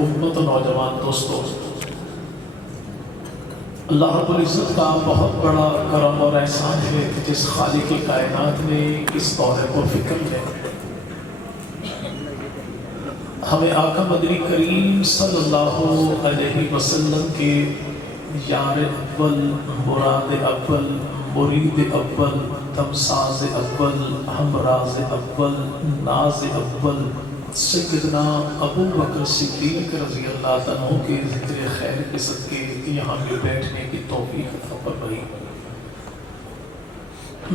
امت و نوجوان دوستوں، اللہ رب العزت کا بہت بڑا کرم اور احسان ہے کہ جس خالق کائنات نے اس دور پر فکر میں ہمیں آقا مدنی کریم صلی اللہ علیہ وسلم کے یار اول، مراد اول، مرید اول، دمساز اول، ہمراز اول، ناز اول سیدنا ابو بکر صدیق رضی اللہ عنہ کے ذکر خیر کے صدقے یہاں پہ بیٹھنے کی توفیق عطا فرمائی۔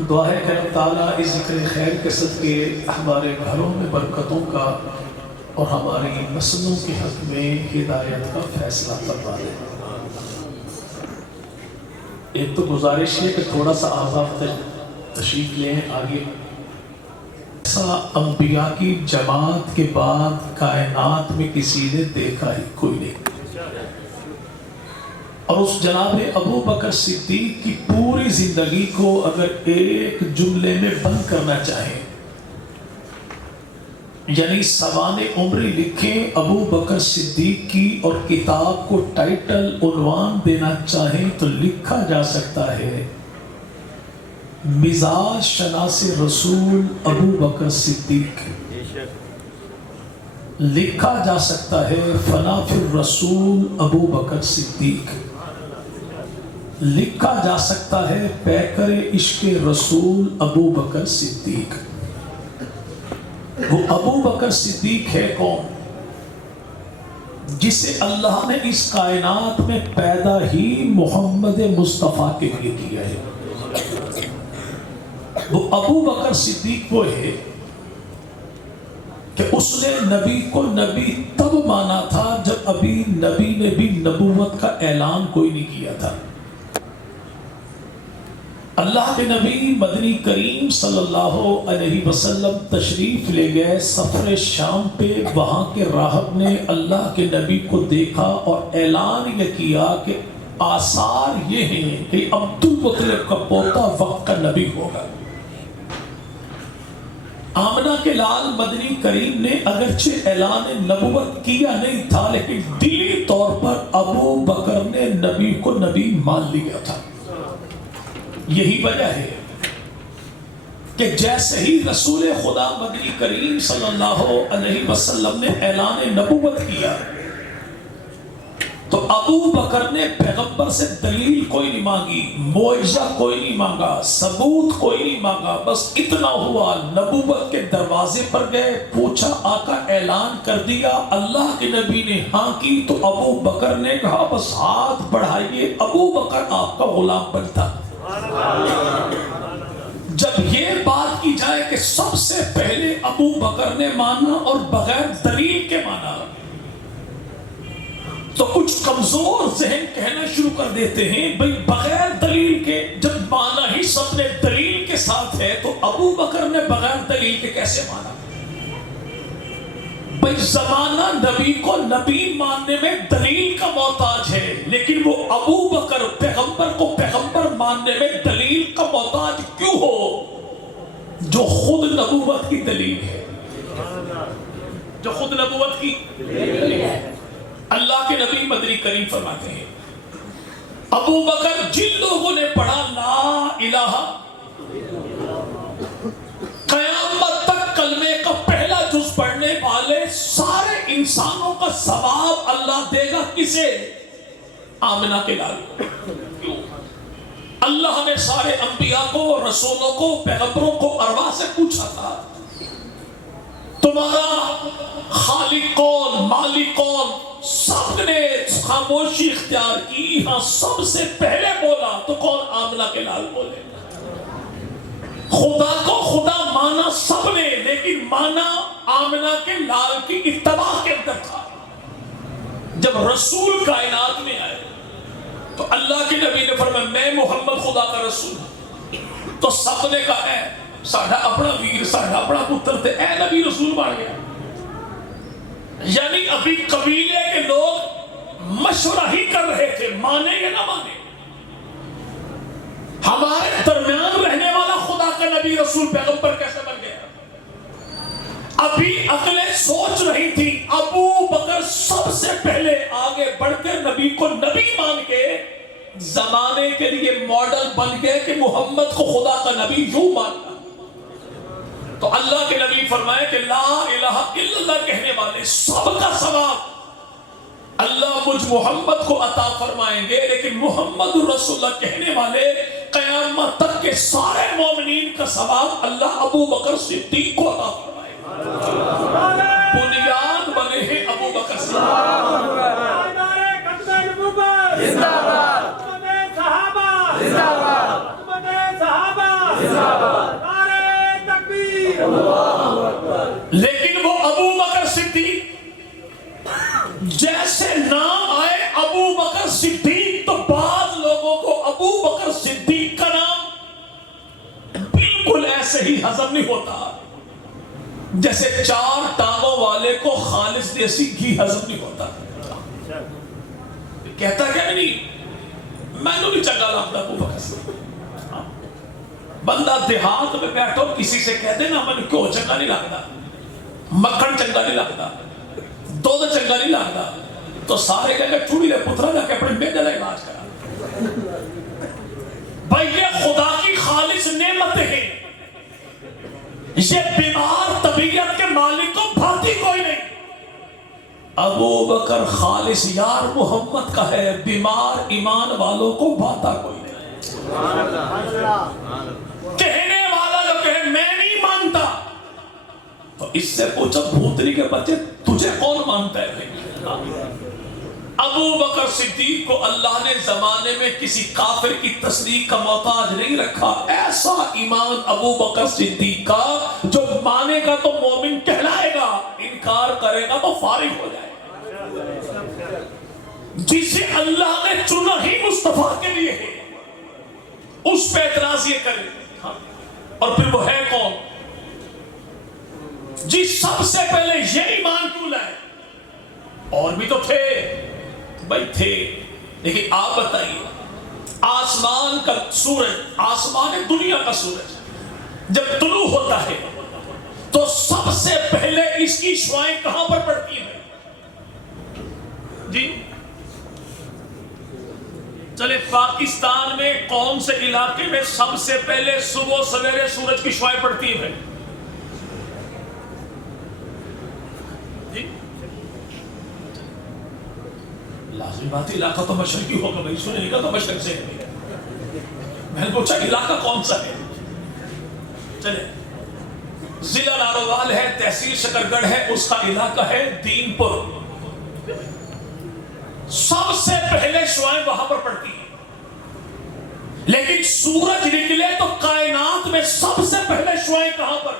دعا ہے کہ اللہ تعالیٰ اس ذکر خیر کے صدقے ہمارے گھروں میں برکتوں کا اور ہماری نسلوں کے حق میں ہدایت کا فیصلہ کروا دے۔ ایک تو گزارش ہے کہ تھوڑا سا آزاد تشریف لیں آگے۔ ایسا انبیاء کی جماعت کے بعد کائنات میں کسی نے دیکھا ہی کوئی نہیں، اور اس جناب ابو بکر صدیق کی پوری زندگی کو اگر ایک جملے میں بند کرنا چاہیں، یعنی سوانح عمری لکھیں ابو بکر صدیق کی اور کتاب کو ٹائٹل عنوان دینا چاہیں تو لکھا جا سکتا ہے مزاج شناس رسول ابو بکر صدیق، لکھا جا سکتا ہے فنا فی الرسول ابو بکر صدیق، لکھا جا سکتا ہے پیکر عشق رسول ابو بکر صدیق۔ وہ ابو بکر صدیق ہے کون؟ جسے اللہ نے اس کائنات میں پیدا ہی محمد مصطفیٰ کے لیے کیا ہے۔ وہ ابو بکر صدیق وہ ہے کہ اس نے نبی کو نبی تب مانا تھا جب ابھی نبی نے بھی نبوت کا اعلان کوئی نہیں کیا تھا۔ اللہ کے نبی مدنی کریم صلی اللہ علیہ وسلم تشریف لے گئے سفر شام پہ، وہاں کے راہب نے اللہ کے نبی کو دیکھا اور اعلان یہ کیا کہ آثار یہ ہیں کہ عبد المطلب کا پوتا وقت کا نبی ہوگا۔ آمنہ کے لال مدنی کریم نے اگرچہ اعلان نبوت کیا نہیں تھا، لیکن دلی طور پر ابو بکر نے نبی کو نبی مان لیا تھا۔ یہی وجہ ہے کہ جیسے ہی رسول خدا مدنی کریم صلی اللہ علیہ وسلم نے اعلان نبوت کیا تو ابو بکر نے پیغمبر سے دلیل کوئی نہیں مانگی، معجزہ کوئی نہیں مانگا، ثبوت کوئی نہیں مانگا، بس اتنا ہوا نبوت کے دروازے پر گئے، پوچھا آقا اعلان کر دیا، اللہ کے نبی نے ہاں کی تو ابو بکر نے کہا بس ہاتھ بڑھائیے، ابو بکر آپ کا غلام بنتا۔ جب یہ بات کی جائے کہ سب سے پہلے ابو بکر نے مانا اور بغیر دلیل کے مانا، تو کچھ کمزور ذہن کہنا شروع کر دیتے ہیں بھئی بغیر دلیل کے، جب مانا ہی سب نے دلیل کے ساتھ ہے تو ابو بکر نے بغیر دلیل کے کیسے مانا؟ بھئی زمانہ نبی کو نبی ماننے میں دلیل کا محتاج ہے، لیکن وہ ابو بکر پیغمبر کو پیغمبر ماننے میں دلیل کا محتاج کیوں ہو جو خود نبوت کی دلیل ہے، جو خود نبوت کی دلیل ہے۔ اللہ کے نبی مدنی کریم فرماتے ہیں ابو بکر جن لوگوں نے پڑھا لا الہ، قیامت تک کلمے کا پہلا جز پڑھنے والے سارے انسانوں کا ثواب اللہ دے گا کسے؟ آمنہ کے لال۔ کیوں؟ اللہ نے سارے انبیاء کو، رسولوں کو، پیغمبروں کو ارواح سے پوچھا تھا تمہارا خالق کون، مالک کون؟ سب نے خاموشی اختیار کی، ہاں سب سے پہلے بولا تو کون؟ آمنہ کے لال بولے۔ خدا کو خدا مانا سب نے، لیکن مانا آمنہ کے لال کی اتباع کے اندر تھا۔ جب رسول کائنات میں آئے تو اللہ کے نبی نے فرمایا میں محمد خدا کا رسول ہوں، تو سب نے کہا ہے ساڈا اپنا ویر، ساڈا اپنا پتر تے اے نبی رسول بن گیا۔ یعنی ابھی قبیلے کے لوگ مشورہ ہی کر رہے تھے مانے یا نہ مانے، ہمارے درمیان رہنے والا خدا کا نبی رسول پیغمبر کیسے بن گیا؟ ابھی عقلیں سوچ رہی تھی ابو بکر سب سے پہلے آگے بڑھ کر نبی کو نبی مان کے زمانے کے لیے ماڈل بن گئے کہ محمد کو خدا کا نبی یوں ماننا. تو اللہ کے نبی فرمائے کہ لا الہ الا اللہ کہنے والے سب کا ثواب اللہ مجھ محمد کو عطا فرمائیں گے، لیکن محمد رسول اللہ کہنے والے قیامت تک کے سارے مومنین کا ثواب اللہ ابو بکر صدیق کو عطا فرمائے گا. بنیاد بنے ہیں ابو بکر صدیق. لیکن وہ ابو بکر صدیق جیسے نام آئے ابو بکر صدیق تو بعض لوگوں کو ابو بکر صدیق کا نام بالکل ایسے ہی ہضم نہیں ہوتا جیسے 4 ٹانگوں والے کو خالص دیسی گھی ہضم نہیں ہوتا. کہتا کیا نہیں میں نے بھی چنگا لگتا ابو بکر صدیق. بندہ دیہات میں بیٹھو کسی سے کہتے نا میں کیوں چنگا نہیں لگتا، مکھن چنگا نہیں لگتا، دودھ چنگا نہیں لگتا، تو سارے کہہ کے چوڑی دے پترا جا کے اپنے میدے کا علاج کرا. بھائی یہ خدا کی خالص نعمتیں ہیں، یہ بیمار طبیعت کے مالک کو بھاتی کوئی نہیں. ابو بکر خالص یار محمد کا ہے، بیمار ایمان والوں کو بھاتا کوئی نہیں. کہنے والا جو کہے میں نہیں مانتا تو اس سے پوچھو بھوتری کے بچے تجھے کون مانتا ہے. ابو بکر صدیق کو اللہ نے زمانے میں کسی کافر کی تصدیق کا محتاج نہیں رکھا. ایسا ایمان ابو بکر صدیق کا جو مانے گا تو مومن کہلائے گا، انکار کرے گا تو فارغ ہو جائے گا. جسے اللہ نے چنا ہی مصطفیٰ کے لیے ہے اس پہ اعتراض یہ کرے. اور پھر وہ ہے کون جی سب سے پہلے یہ ایمان کیوں لائے؟ اور بھی تو تھے بھائی تھے، لیکن آپ بتائیے آسمان کا سورج، آسمان دنیا کا سورج جب طلوع ہوتا ہے تو سب سے پہلے اس کی شعاعیں کہاں پر پڑتی ہیں جی؟ چلے پاکستان میں کون سے علاقے میں سب سے پہلے صبح سویرے سورج کی شعاعیں پڑتی ہیں جی؟ لازمی بات علاقہ تو مشرقی ہوگا بھائی، سنے گا تو مشرق سے ہے. میں نے پوچھا علاقہ کون سا ہے؟ چلے ضلع نارووال ہے، تحصیل شکرگڑھ ہے، اس کا علاقہ ہے دین پور. سب سے پہلے شعاعیں وہاں پر پڑتی ہیں، لیکن سورج نکلے تو کائنات میں سب سے پہلے شعاعیں کہاں پر؟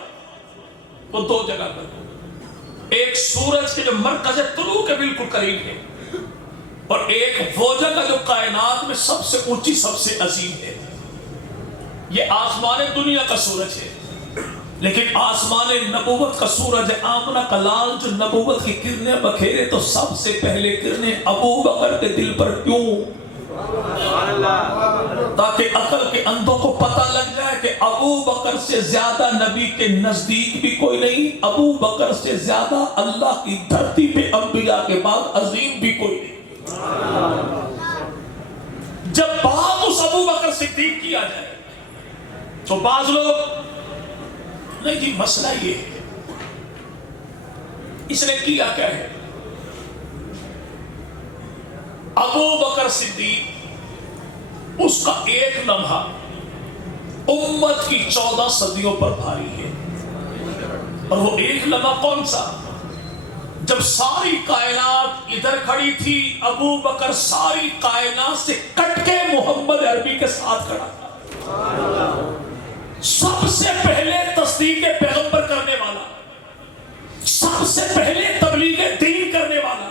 وہ 2 جگہ پر. ایک سورج کے جو مرکز طلوع کے بالکل قریب ہے، اور ایک وہ جگہ جو کائنات میں سب سے اونچی سب سے عظیم ہے. یہ آسمان دنیا کا سورج ہے، لیکن آسمان نبوت کا سورج آمنہ کا لال جو نبوت کی کرنیں بکھیرے تو سب سے پہلے کرنیں ابو بکر کے دل پر کیوں؟ تاکہ عقل کے اندھوں کو پتہ لگ جائے کہ ابو بکر سے زیادہ نبی کے نزدیک بھی کوئی نہیں، ابو بکر سے زیادہ اللہ کی دھرتی پہ انبیاء کے بعد عظیم بھی کوئی نہیں. جب بات اس ابو بکر صدیق کی آ جائے تو بعض لوگ نہیں جی مسئلہ یہ ہے اس نے کیا کیا ہے. ابو بکر صدیق اس کا ایک لمحہ امت کی 14 صدیوں پر بھاری ہے. اور وہ ایک لمحہ کون سا؟ جب ساری کائنات ادھر کھڑی تھی، ابو بکر ساری کائنات سے کٹ کے محمد عربی کے ساتھ کھڑا تھا. سب سے پہلے تصدیق پیغمبر کرنے والا، سب سے پہلے تبلیغ دین کرنے والا،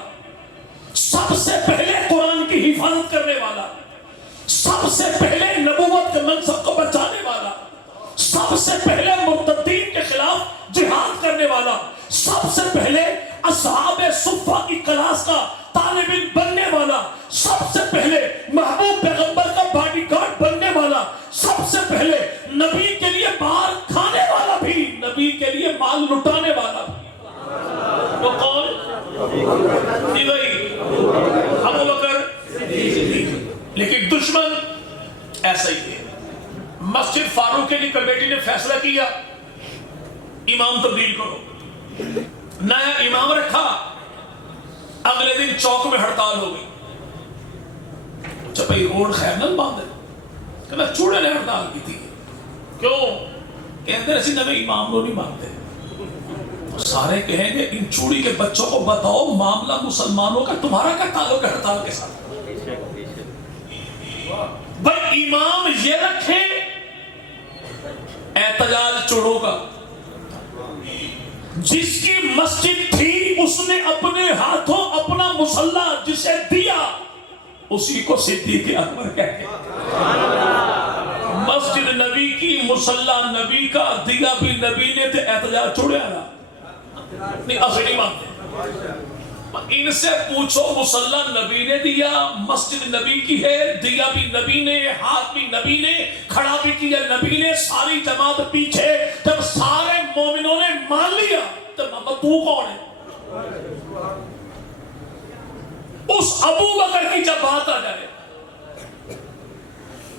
سب سے پہلے قرآن کی حفاظت کرنے والا، سب سے پہلے نبوت کے منصب کو بچانے والا، سب سے پہلے مرتدین کے خلاف جہاد کرنے والا، سب سے پہلے اصحاب صفہ کی کلاس کا طالب علم بننے والا، سب سے پہلے محبوب پیغمبر کا باڈی گارڈ بننے والا، سب سے پہلے نبی کے لیے مال کھانے والا بھی، نبی کے لیے مال لٹانے والا بھی. وہ کون؟ کیا امام تبدیل کرو، نیا امام رکھا، اگلے دن چوک میں ہڑتال ہو گئی. اچھا بھائی روڈ خیر نہ باندھے کہ چوڑے نے ہڑتال کی تھی. کیوں؟ کہتے ہیں نئے امام کو نہیں مانتے. سارے کہیں گے ان چوڑی کے بچوں کو بتاؤ معاملہ مسلمانوں کا تمہارا کیا تعلق ہے ہڑتال کے ساتھ؟ بھائی امام یہ رکھے احتجاج چوڑوں کا. جس کی مسجد تھی اس نے اپنے ہاتھوں اپنا مصلی جسے دیا اسی کو صدیق اکبر کہتے ہیں. مسجد نبی کی مصلی نبی کا دیا بھی نبی نے تے احتجاج چھوڑے آنا نہیں ایسے نہیں مانتے. ان سے پوچھو مصلی نبی نے دیا، مسجد نبی کی ہے، دیا بھی نبی نے، ہاتھ بھی نبی نے، کھڑا بھی کیا نبی نے، ساری جماعت پیچھے. جب سارے مومنوں نے مان لیا تو محمد تو کون ہے؟ اس ابو بکر کی جب بات آ جائے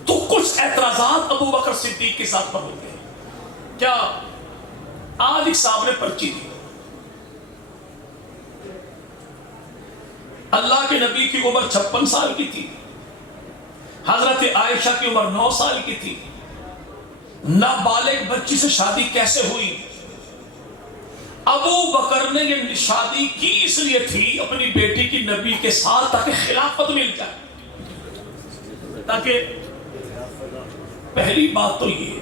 تو کچھ اعتراضات ابو بکر صدیق کے ساتھ پر ہوتے ہیں. کیا؟ آج ایک صاحب نے پرچی دی، اللہ کے نبی کی عمر 56 سال کی تھی، حضرت عائشہ کی عمر 9 سال کی تھی، نابالغ بچی سے شادی کیسے ہوئی؟ ابو بکر نے یہ شادی کی اس لیے تھی اپنی بیٹی کی نبی کے ساتھ تاکہ خلافت مل جائے. تاکہ پہلی بات تو یہ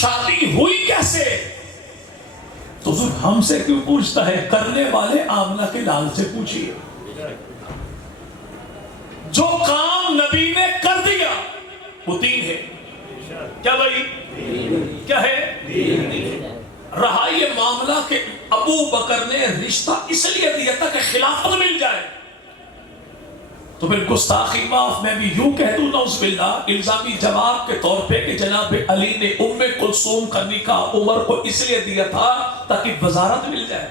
شادی ہوئی کیسے تو حضور ہم سے کیوں پوچھتا ہے؟ کرنے والے آمنہ کے لال سے پوچھئے. جو کام نبی نے کر دیا وہ دین ہے. کیا بھائی؟ کیا ہے؟ رہا یہ معاملہ کہ ابو بکر نے رشتہ اس لیے دیا تھا کہ خلافت مل جائے تو پھر گستاخی معاف. میں بھی یوں کہہ دوں نعوذ باللہ الزامی جواب کے طور پہ کہ جناب علی نے ام کلثوم کا نکاح عمر کو اس لیے دیا تھا تاکہ وزارت مل جائے.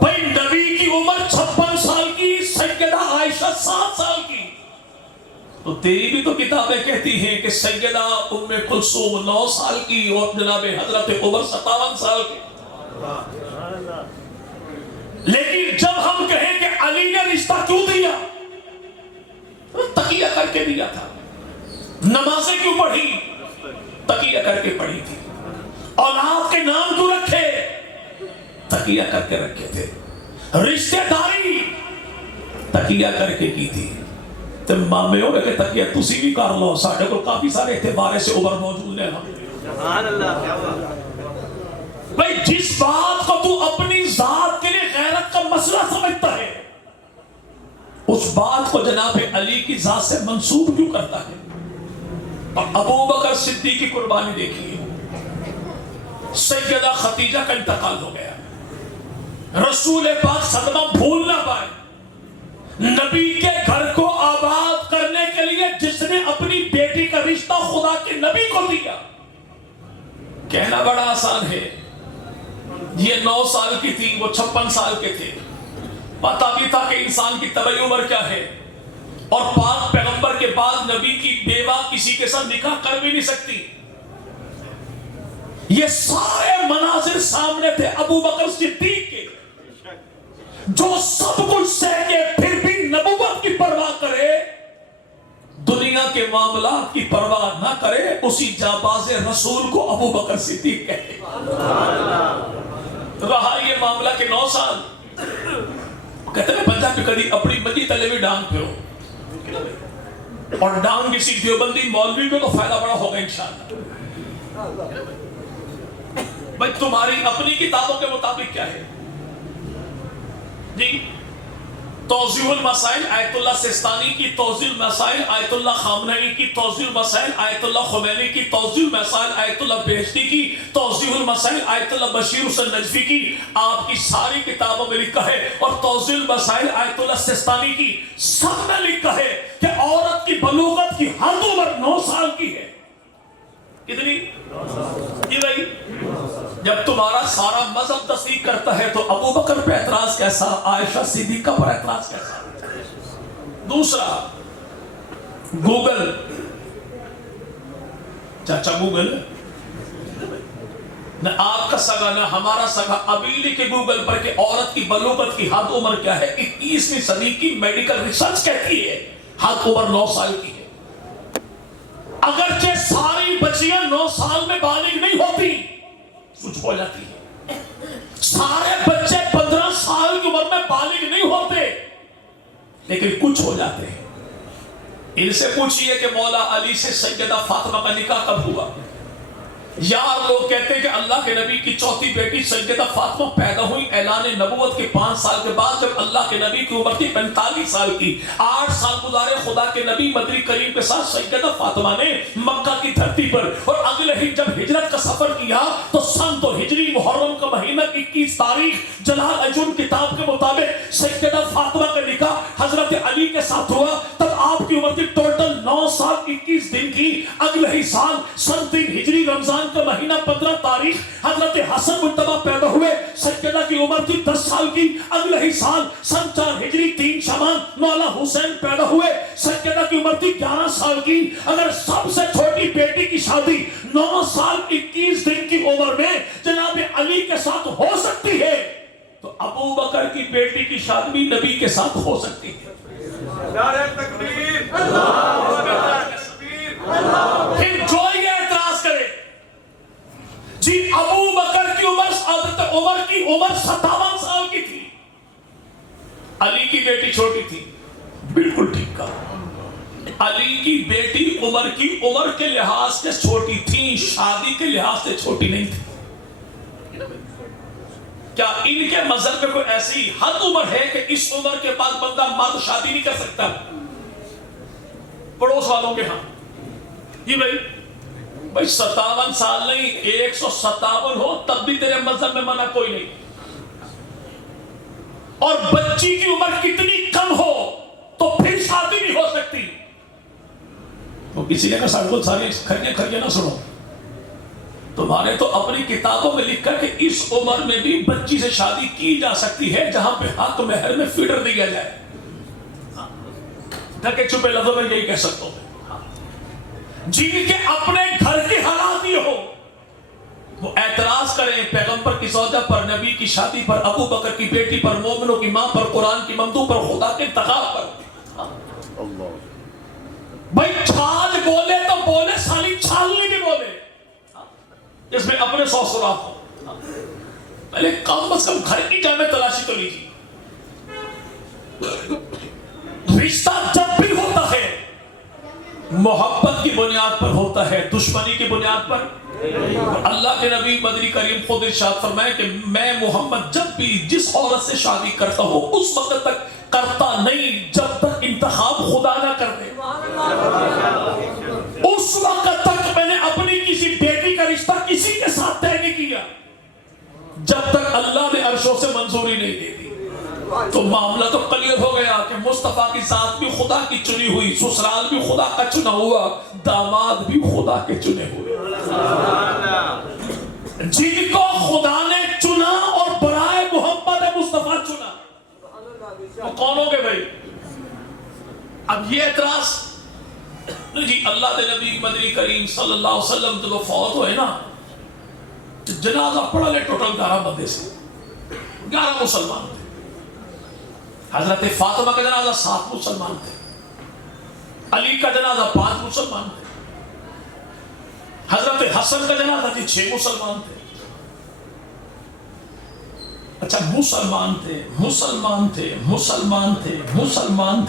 بھائی نبی کی عمر 56 سال کی، سیدہ عائشہ 7 سال کی، تو تیری بھی تو کتابیں کہتی ہیں کہ سیدہ ام کلثوم 9 سال کی اور جناب حضرت عمر 57 سال کی. لیکن جب ہم کہیں کہ علی نے رشتہ کیوں دیا؟ تقیہ کر کے دیا تھا. نمازیں کیوں پڑھی؟ تقیہ کر کے پڑھی تھی. اولاد کے نام کیوں رکھے؟ تقیہ کر کے رکھے تھے. رشتہ داری تقیہ کر کے کی تھی. تو مامے ہو کہ تقیہ تسی بھی کر لو، ساڑھے کو کافی سارے اعتبارے سے عمر موجود ہیں. سبحان اللہ. بھئی جس بات کو تو اپنی ذات کے لیے غیرت کا مسئلہ سمجھتا ہے اس بات کو جناب علی کی ذات سے منسوب کیوں کرتا ہے؟ اور ابو بکر صدیق کی قربانی دیکھیے. سیدہ خدیجہ کا انتقال ہو گیا، رسول پاک صدمہ بھول نہ پائے. نبی کے گھر کو آباد کرنے کے لیے جس نے اپنی بیٹی کا رشتہ خدا کے نبی کو دیا. کہنا بڑا آسان ہے، یہ 9 سال کی تھی، وہ 56 سال کے تھے. پتہ بھی تھا کہ انسان کی طبعی عمر کیا ہے، اور پاک پیغمبر کے بعد نبی کی بیوہ کسی کے ساتھ نکاح کر بھی نہیں سکتی. یہ سارے مناظر سامنے تھے ابو بکر صدیق کے، جو سب کچھ سہ کے پھر بھی نبوت کی پرواہ کرے، دنیا کے معاملات کی پرواہ نہ کرے. اسی جانباز رسول کو ابو بکر صدیق کہتے. رہا یہ معاملہ کہ 9 سال کہتے ہیں بندہ کہ کدی اپنی بندی تلے بھی ڈانگ پھرو، اور ڈانگ کسی دیوبندی مولوی کو تو فائدہ بڑا ہوگا انشاءاللہ. بھائی تمہاری اپنی کتابوں کے مطابق کیا ہے جی؟ توضیح المسائل آیت اللہ سستانی کی، توضیح المسائل آیت اللہ خامنہئی کی، توضیح المسائل آیت اللہ خمینی کی، توضیح المسائل آیت اللہ بہشتی کی، توضیح المسائل آیت اللہ بشیر حسین نجفی کی. آپ کی ساری کتابوں میں لکھا ہے. اور توضیح المسائل آیت اللہ سستانی کی سب میں لکھا ہے کہ عورت کی بلوغت کی حد عمر 9 سال کی ہے. کتنی؟ جی بھائی جب تمہارا سارا مذہب تصدیق کرتا ہے تو ابو بکر پہ اعتراض کیسا، عائشہ صدیقہ پر اعتراض کیسا؟ دوسرا، گوگل چاچا گوگل نہ آپ کا سگا نہ ہمارا سگا، ابھی لکھے گوگل پر کہ عورت کی بلوغت کی حد عمر کیا ہے. 21ویں صدی کی میڈیکل ریسرچ کہتی ہے حد عمر 9 سال کی ہے. اگرچہ ساری بچیاں 9 سال میں بالغ نہیں ہوتی، کچھ ہو جاتی ہے. سارے بچے 15 سال کی عمر میں بالغ نہیں ہوتے، لیکن کچھ ہو جاتے ہیں. ان سے پوچھئے کہ مولا علی سے سیدہ فاطمہ کا نکاح کب ہوا؟ یار لوگ کہتے ہیں کہ اللہ کے نبی کی چوتھی بیٹی سیدہ فاطمہ پیدا ہوئی اعلان نبوت کے 5 سال کے بعد، جب اللہ کے نبی کی عمر تھی 45 سال کی. 8 سال گزارے خدا کے نبی مدنی کریم کے ساتھ سیدہ فاطمہ نے مکہ کی دھرتی پر، اور اگلے ہی جب ہجرت کا سفر کیا تو سن تو ہجری محرم کا مہینہ 21 تاریخ جلال اجن کتاب کے مطابق سیدہ فاطمہ کا نکاح حضرت علی کے ساتھ ہوا. تب آپ کی عمر تھی ٹوٹل 9 سال 21 دن کی. اگلے ہی سال سن 3 ہجری رمضان کا مہینہ 15 تاریخ حضرت حسن مجتبی پیدا ہوئے. سیدہ کی عمر تھی 10 سال کی. اگلے ہی سال سن 4 ہجری 3 شعبان مولا حسین پیدا ہوئے. سیدہ کی عمر تھی 11 سال کی. اگر سب سے چھوٹی بیٹی کی شادی 9 سال 21 دن کی عمر میں جناب علی کے ساتھ ہو سکتی ہے تو ابو بکر کی بیٹی کی شادی بھی نبی کے ساتھ ہو سکتی ہے. نعرہ تکبیر، اللہ اکبر. پھر جو یہ اعتراض کرے جی ابو بکر کی عمر حضرت عمر کی عمر 57 سال کی تھی، علی کی بیٹی چھوٹی تھی. بالکل ٹھیک کہا، علی کی بیٹی عمر کی عمر کے لحاظ سے چھوٹی تھی، شادی کے لحاظ سے چھوٹی نہیں تھی. کیا ان کے مذہب میں کوئی ایسی حد عمر ہے کہ اس عمر کے بعد بندہ مرد شادی نہیں کر سکتا؟ پڑوس والوں کے ہاں یہ بھائی 57 سال نہیں 157 ہو تب بھی تیرے مذہب میں منع کوئی نہیں. اور بچی کی عمر کتنی کم ہو تو پھر شادی نہیں ہو سکتی. تو کسی نے کہا سارے کھرگے نہ سنو، تمہارے تو اپنی کتابوں میں لکھا کہ اس عمر میں بھی بچی سے شادی کی جا سکتی ہے جہاں پہ حق مہر میں فیڈر دیا جائے. ڈھکے چھپے لفظوں میں یہی کہہ سکتا ہوں. جن کے اپنے گھر کے حالات یہ ہو وہ اعتراض کریں پیغمبر کی زوجہ پر، نبی کی شادی پر، ابو بکر کی بیٹی پر، مومنوں کی ماں پر، قرآن کی ممدوح پر، خدا کے انتخاب پر. بھائی چھال بولے تو بولے، سالی چھالنی بھی بولے جس میں اپنے 100 سوراخ ہو. پہلے کم از کم گھر کی جامع تلاشی تو لیجیے. رشتہ جب بھی ہوتا ہے محبت کی بنیاد پر ہوتا ہے، دشمنی کی بنیاد پر. اللہ کے نبی مدنی کریم خود ارشاد فرمائے کہ میں محمد جب بھی جس عورت سے شادی کرتا ہوں اس وقت تک کرتا نہیں جب تک انتخاب خدا نہ کر دے. اس وقت تک میں نے اپنی کسی بیٹی کا رشتہ کسی کے ساتھ طے نہیں کیا جب تک اللہ نے عرشوں سے منظوری نہیں دے دی. تو معاملہ تو کلیئر ہو گیا کہ مصطفیٰ کی ذات بھی خدا کی چنی ہوئی، سسرال بھی خدا کا چنا ہوا، داماد بھی خدا کے چنے ہوئے. جن کو خدا نے چنا اور برائے محمد مصطفیٰ چنا وہ کون ہو گئے بھائی؟ اب یہ اعتراض جی اللہ کے نبی مدنی کریم صلی اللہ علیہ وسلم تو فوت ہوئے نا، جنازہ پڑھا لے ٹوٹل 11 بندے سے، 11 مسلمان تھے. حضرت فاطمہ کا جنازہ 7 مسلمان تھے، علی کا جنازہ 5 مسلمان تھے، حضرت حسن کا جنازہ 6 مسلمان تھے. اچھا مسلمان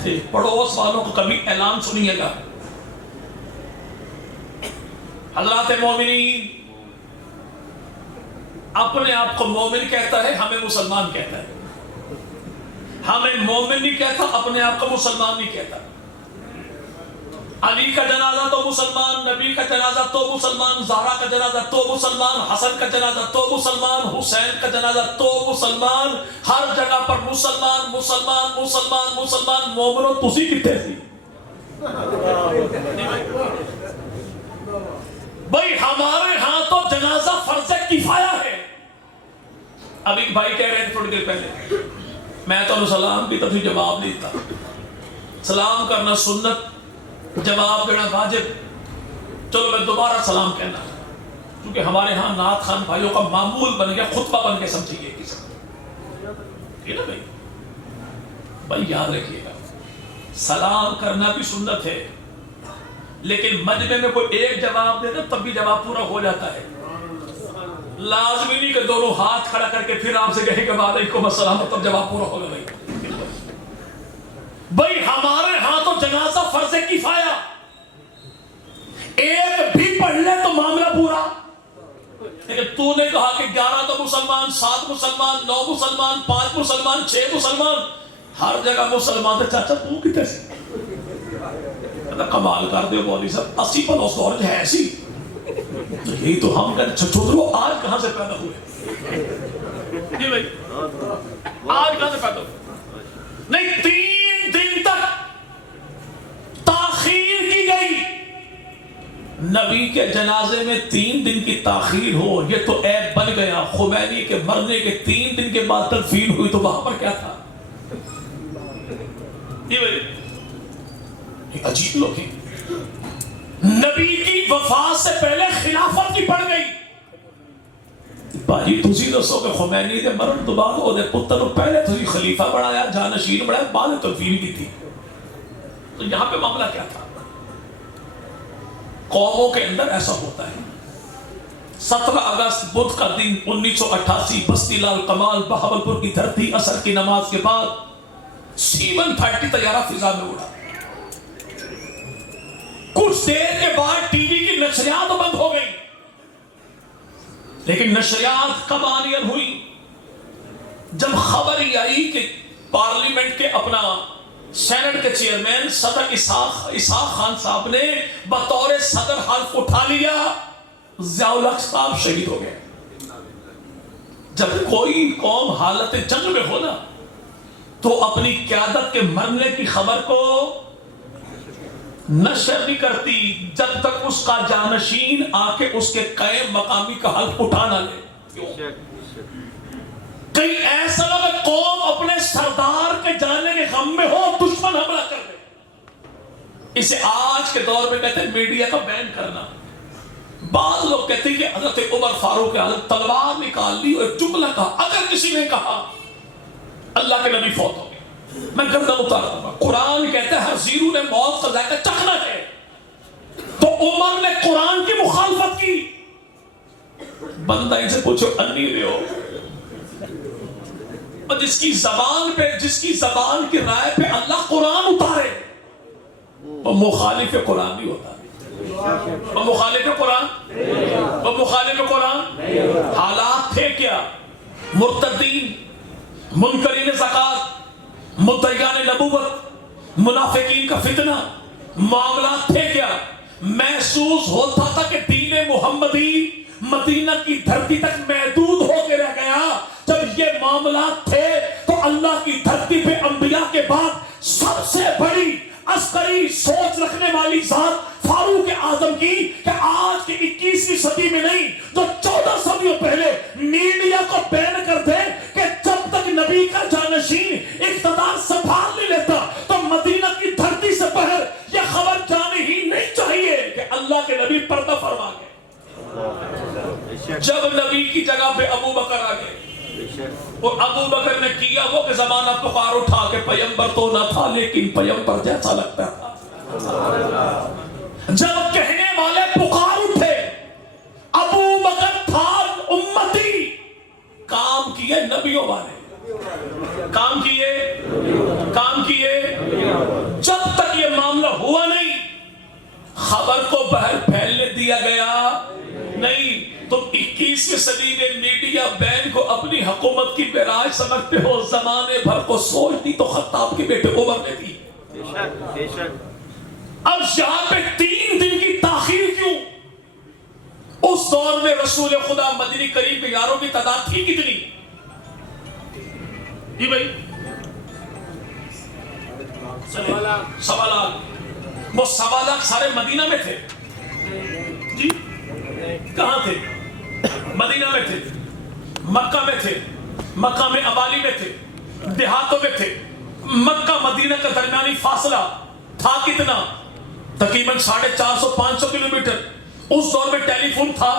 تھے. پڑوس والوں کو کبھی اعلان سنیے گا. حضرات مومنین اپنے آپ کو مومن کہتا ہے، ہمیں مسلمان کہتا ہے. ہمیں مومن نہیں کہتا، اپنے آپ کو مسلمان نہیں کہتا. علی کا جنازہ تو مسلمان، نبی کا جنازہ تو مسلمان، زہرا کا جنازہ تو مسلمان، حسن کا جنازہ تو مسلمان، حسین کا جنازہ تو مسلمان. ہر جگہ پر مسلمان مسلمان مسلمان مسلمان. مومنوں تسی کتے سی بھائی؟ ہمارے ہاں تو جنازہ فرض کفایہ ہے. اب ایک بھائی کہہ رہے تھے تھوڑی دیر پہلے، میں تو سلام کی تفصیل جواب نہیں تھا. سلام کرنا سنت، جواب دینا واجب. چلو میں دوبارہ سلام کہنا، کیونکہ ہمارے ہاں نعت خان بھائیوں کا معمول بن گیا، خطبہ بن کے سمجھیے کسی نا بھائی۔ بھائی یاد رکھیے گا، سلام کرنا بھی سنت ہے، لیکن مجمع میں کوئی ایک جواب دے دے تب بھی جواب پورا ہو جاتا ہے۔ لازمی نہیں کہ دونوں ہاتھ کھڑا کر کے پھر آپ سے کہے کہ وعلیکم السلام تب جواب پورا ہوگا۔ بھائی ہمارے ہاں تو جنازہ فرض کفایہ، ایک بھی پڑھ لے تو معاملہ پورا۔ لیکن تو نے کہا کہ 11 تو مسلمان، 7 مسلمان، 9 مسلمان، 5 مسلمان، 6 مسلمان، ہر جگہ مسلمان تھے، چاچا تو کتنے سے کمال کر دے مولوی صاحب، 80 پلوس دور ہے ایسی، یہی تو ہم کہتے چھوٹرو آج کہاں سے پیدا ہوئے؟ جی بھائی آج کہاں سے پیدا ہوئے؟ نہیں، 3 دن تک تاخیر کی گئی، نبی کے جنازے میں 3 دن کی تاخیر ہو، یہ تو عیب بن گیا۔ خمینی کے مرنے کے 3 دن کے بعد تدفین ہوئی تو وہاں پر کیا تھا؟ جی بھائی عجیب لوگ ہیں، نبی کی وفات سے پہلے خلافت کی پڑ گئی۔ باجی تسی دسو کہ خمینی دے مرن تو بعد او دے پتر نو پہلے تسی خلیفہ بنایا، جانشین بنایا، بعد تدفین کی تھی، تو یہاں پہ معاملہ کیا تھا؟ قوموں کے اندر ایسا ہوتا ہے۔ 17 اگست بدھ کا دن 1988 بستی لال کمال بہاولپور کی دھرتی، عصر کی نماز کے بعد C-130 طیارہ فضا میں اڑا۔ کچھ دیر کے بعد ٹی وی کی نشریات بند ہو گئی، لیکن نشریات کب آنین ہوئی؟ جب خبر ہی آئی کہ پارلیمنٹ کے اپنا سینٹ کے چیئرمین صدر اسحاق خان صاحب نے بطور صدر حلف اٹھا لیا، ضیاء الحق صاحب شہید ہو گئے۔ جب کوئی قوم حالت جنگ میں ہو نا تو اپنی قیادت کے مرنے کی خبر کو نشر نہیں کرتی جب تک اس کا جانشین آ کے اس کے قائم مقامی کا حلف اٹھا نہ لے۔ کہیں ایسا لگا قوم اپنے سردار کے جانے کے غم میں ہو، دشمن حملہ کر دے۔ اسے آج کے دور میں کہتے ہیں میڈیا کا بین کرنا۔ بعض لوگ کہتے ہیں کہ حضرت عمر فاروق نے تلوار نکال لی اور ایک جملہ کہا، اگر کسی نے کہا اللہ کے نبی فوت ہو گئے میں گردن اتار دوں گا۔ قرآن کہتا ہے ہر زیرو نے موت کا ذائقہ چکھنا ہے، تو عمر نے قرآن کی مخالفت کی۔ بندہ ان سے پوچھو انی رہے ہو، اور جس کی زبان کی رائے پہ اللہ قرآن اتارے وہ مخالف قرآن نہیں ہوتا، وہ مخالف قرآن۔ حالات تھے کیا؟ مرتدین، منکرین زکات، مدعیان نبوت، منافقین کا فتنہ، معاملات تھے کیا؟ محسوس ہوتا تھا کہ دین محمدی مدینہ کی دھرتی تک محدود ہو کے رہ گیا۔ جب یہ معاملات تھے تو اللہ کی دھرتی پہ انبیاء کے بعد سب سے بڑی عسکری سوچ رکھنے والی ذات فاروق اعظم کی کہ آج کی 21ویں صدی میں نہیں جو 14 صدیوں پہلے میڈیا کو بین کر دے کہ جب تک نبی کا جانشین اقتدار سنبھال نہیں لیتا تو مدینہ کی دھرتی سے باہر یہ خبر جانی ہی نہیں چاہیے کہ اللہ کے نبی پردہ فرما گئے۔ جب نبی کی جگہ پہ ابو بکر آ گئے اور ابو بکر نے کیا وہ کہ زمانہ پکار اٹھا کے پیمبر تو نہ تھا لیکن پیمبر جیسا لگتا تھا۔ جب کہنے والے پکار اٹھے ابو بکر تھا امتی، کام کیے نبیوں والے، کام کیے۔ جب تک یہ معاملہ ہوا نہیں خبر کو باہر پھیلنے دیا گیا نہیں۔ تم 21ویں صدی میں میڈیا بین کو اپنی حکومت کی معراج سمجھتے ہو، زمانے بھر کو سوچ دی تو خطاب کے بیٹے عمر نے دی۔ اب یہاں پہ 3 دن کی تاخیر کیوں؟ اس دور میں رسول خدا مدنی کریم کے یاروں کی تعداد تھی کتنی؟ جی بھائی 1.25 لاکھ۔ وہ 1.25 لاکھ سارے مدینہ میں تھے؟ جی کہاں تھے؟ مدینہ میں تھے، مکہ میں تھے، مکہ میں ابالی میں تھے، دیہاتوں میں تھے۔ مکہ مدینہ کا درمیانی فاصلہ تھا کتنا؟ تقریباً 450-500 کلومیٹر۔ اس دور میں ٹیلی فون تھا،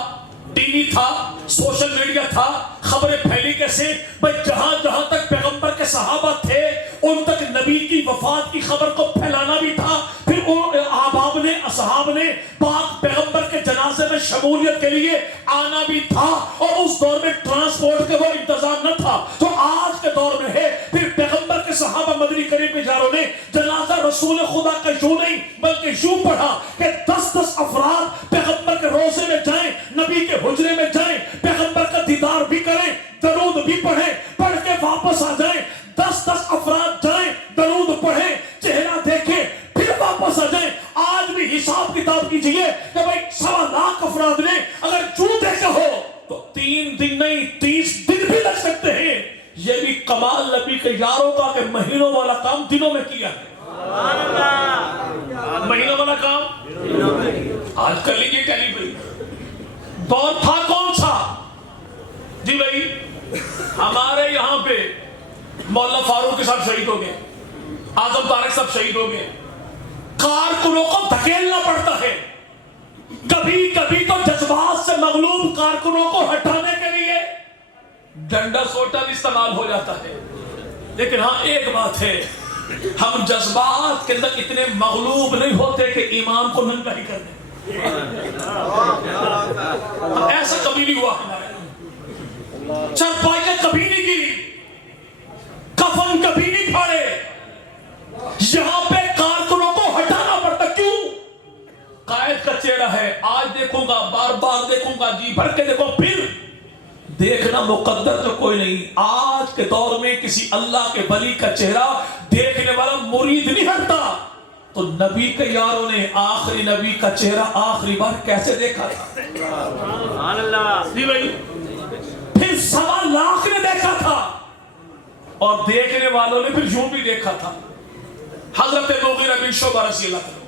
ٹی وی تھا، سوشل میڈیا تھا، خبریں پھیلی کیسے؟ بھائی جہاں جہاں تک پیغمبر کے صحابہ تھے ان تک نبی کی وفات کی خبر کو پھیلانا بھی تھا، پھر احباب نے، اصحاب نے پاک پیغمبر کے جنازے میں شمولیت کے لیے آنا بھی تھا، اور اس دور میں ٹرانسپورٹ کے وہ انتظام نہ تھا جو آج کے دور میں ہے۔ پھر پیغمبر کے صحابہ مدنی کریم کے جاروں نے جنازہ رسول خدا کا یوں نہیں بلکہ یوں پڑھا کہ 10 افراد پیغمبر کے روضے میں جائیں، نبی کے حجرے میں جائیں، پیغمبر کا دیدار بھی کریں، درود بھی پڑھیں، پڑھ کے واپس آ جائیں۔ 10 افراد جائیں، درود پڑھیں، چہرہ دیکھیں، پھر واپس آ جائیں۔ آج بھی حساب کتاب کیجئے کہ بھائی 1.25 لاکھ افراد نے اگر چوں دیکھا ہو تو 3 دن نہیں 30 دن بھی لگ سکتے ہیں۔ یہ بھی کمال نبی کے یاروں کا کہ مہینوں والا کام دنوں میں کیا ہے۔ مہینوں والا کام آج کر لیجیے ٹیلی پہ۔ دور تھا کون سا؟ جی بھائی ہمارے یہاں پہ مولانا فاروق کے ساتھ شہید ہو گئے، اعظم طارق صاحب شہید ہو گئے۔ کارکنوں کو دھکیلنا پڑتا ہے، کبھی کبھی تو جذبات سے مغلوب کارکنوں کو ہٹانے کے لیے ڈنڈا سوٹا بھی استعمال ہو جاتا ہے۔ لیکن ہاں ایک بات ہے، ہم جذبات کے اندر اتنے مغلوب نہیں ہوتے کہ امام کو ننگا ہی کر دیں۔ ایسا کبھی نہیں ہوا ہمارے، چرپائیاں کبھی نہیں گری، کفن کبھی نہیں پھاڑے۔ یہاں پہ کارکنوں کو ہٹانا پڑتا، کیوں؟ قائد کا چہرہ ہے، آج دیکھوں گا، بار بار دیکھوں گا، جی بھر کے دیکھو، پھر دیکھنا مقدر تو کوئی نہیں۔ آج کے دور میں کسی اللہ کے ولی کا چہرہ دیکھنے والا مرید نہیں ہٹتا۔ تو نبی کے یاروں نے آخری نبی کا چہرہ آخری بار کیسے دیکھا تھا؟ سبحان اللہ جی بھائی، پھر 1.25 لاکھ نے دیکھا تھا، اور دیکھنے والوں نے پھر یوں بھی دیکھا تھا۔ حضرت مغیرہ بن شعبہ رضی اللہ عنہ،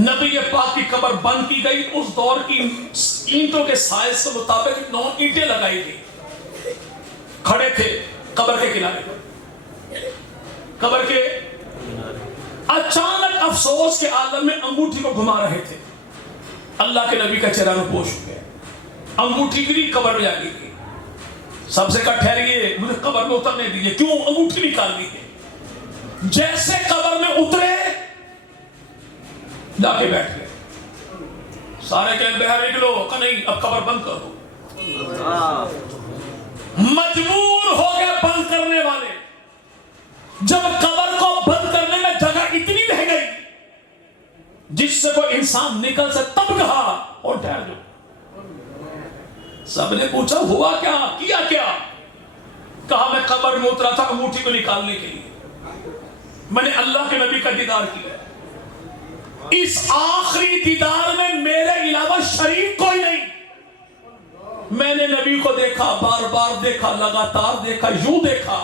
نبی پاک کی قبر بند کی گئی، اس دور کی اینٹوں کے سائز کے مطابق 9 اینٹیں لگائی گئی، کھڑے تھے قبر کے کنارے پر، قبر کے اچانک افسوس کے عالم میں انگوٹھی کو گھما رہے تھے، اللہ کے نبی کا چہرہ میں پوش ہو گیا، انگوٹھی گری، قبر میں جا گئی۔ سب سے کہا ٹھہریے، مجھے قبر میں اترنے دیجیے، کیوں؟ انگوٹھی نکال دی ہے۔ جیسے قبر میں اترے جا کے بیٹھ گئے، سارے کہیں باہر نکلو، کہ نہیں اب قبر بند کرو۔ مجبور ہو گئے بند کرنے والے۔ جب قبر کو بند کرنے میں جگہ اتنی رہ گئی جس سے کوئی انسان نکل سے، تب کہا اور ٹھہر جاؤ۔ سب نے پوچھا ہوا کیا، کیا کیا؟ کہا میں قبر میں اترا تھا انگوٹھی کو نکالنے کے لیے، میں نے اللہ کے نبی کا دیدار کیا، اس آخری دیدار میں میرے علاوہ شریک کوئی نہیں۔ میں نے نبی کو دیکھا، بار بار دیکھا، لگاتار دیکھا، یوں دیکھا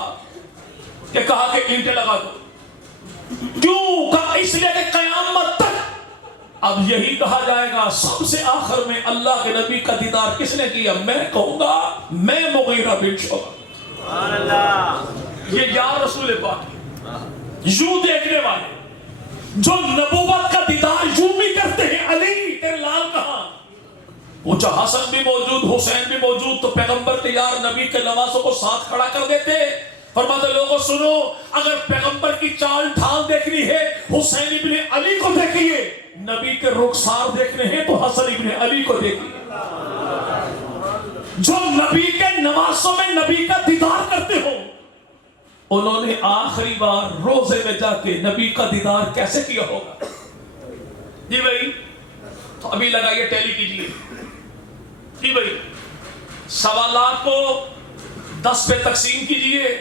کہ کہا کہ اینٹیں لگا دو۔ کیوں؟ کہا اس لیے کہ قیامت تک اب یہی کہا جائے گا سب سے آخر میں اللہ کے نبی کا دیدار کس نے کیا؟ میں کہوں گا میں مغیرہ بن شعبہ۔ سبحان اللہ، یہ یا رسول پاک یوں دیکھنے والے جو نبوت کا دیدار یوں بھی کرتے ہیں۔ علی تیرے لال کہاں؟ پوچھا حسن بھی موجود، حسین بھی موجود، تو پیغمبر کے یار نبی کے نواسوں کو ساتھ کھڑا کر دیتے۔ فرماتے لوگوں سنو، اگر پیغمبر کی چال ڈھال دیکھنی ہے حسین ابن علی کو دیکھیے، نبی کے رخسار دیکھنے ہیں تو حسن ابن علی کو دیکھیے۔ جو نبی کے نواسوں میں نبی کا دیدار کرتے ہو، انہوں نے آخری بار روزے میں جا کے نبی کا دیدار کیسے کیا ہوگا؟ جی بھائی، تو ابھی لگائیے، ٹیلی کیجئے۔ جی بھائی، سوالات کو 10 پہ تقسیم کیجئے،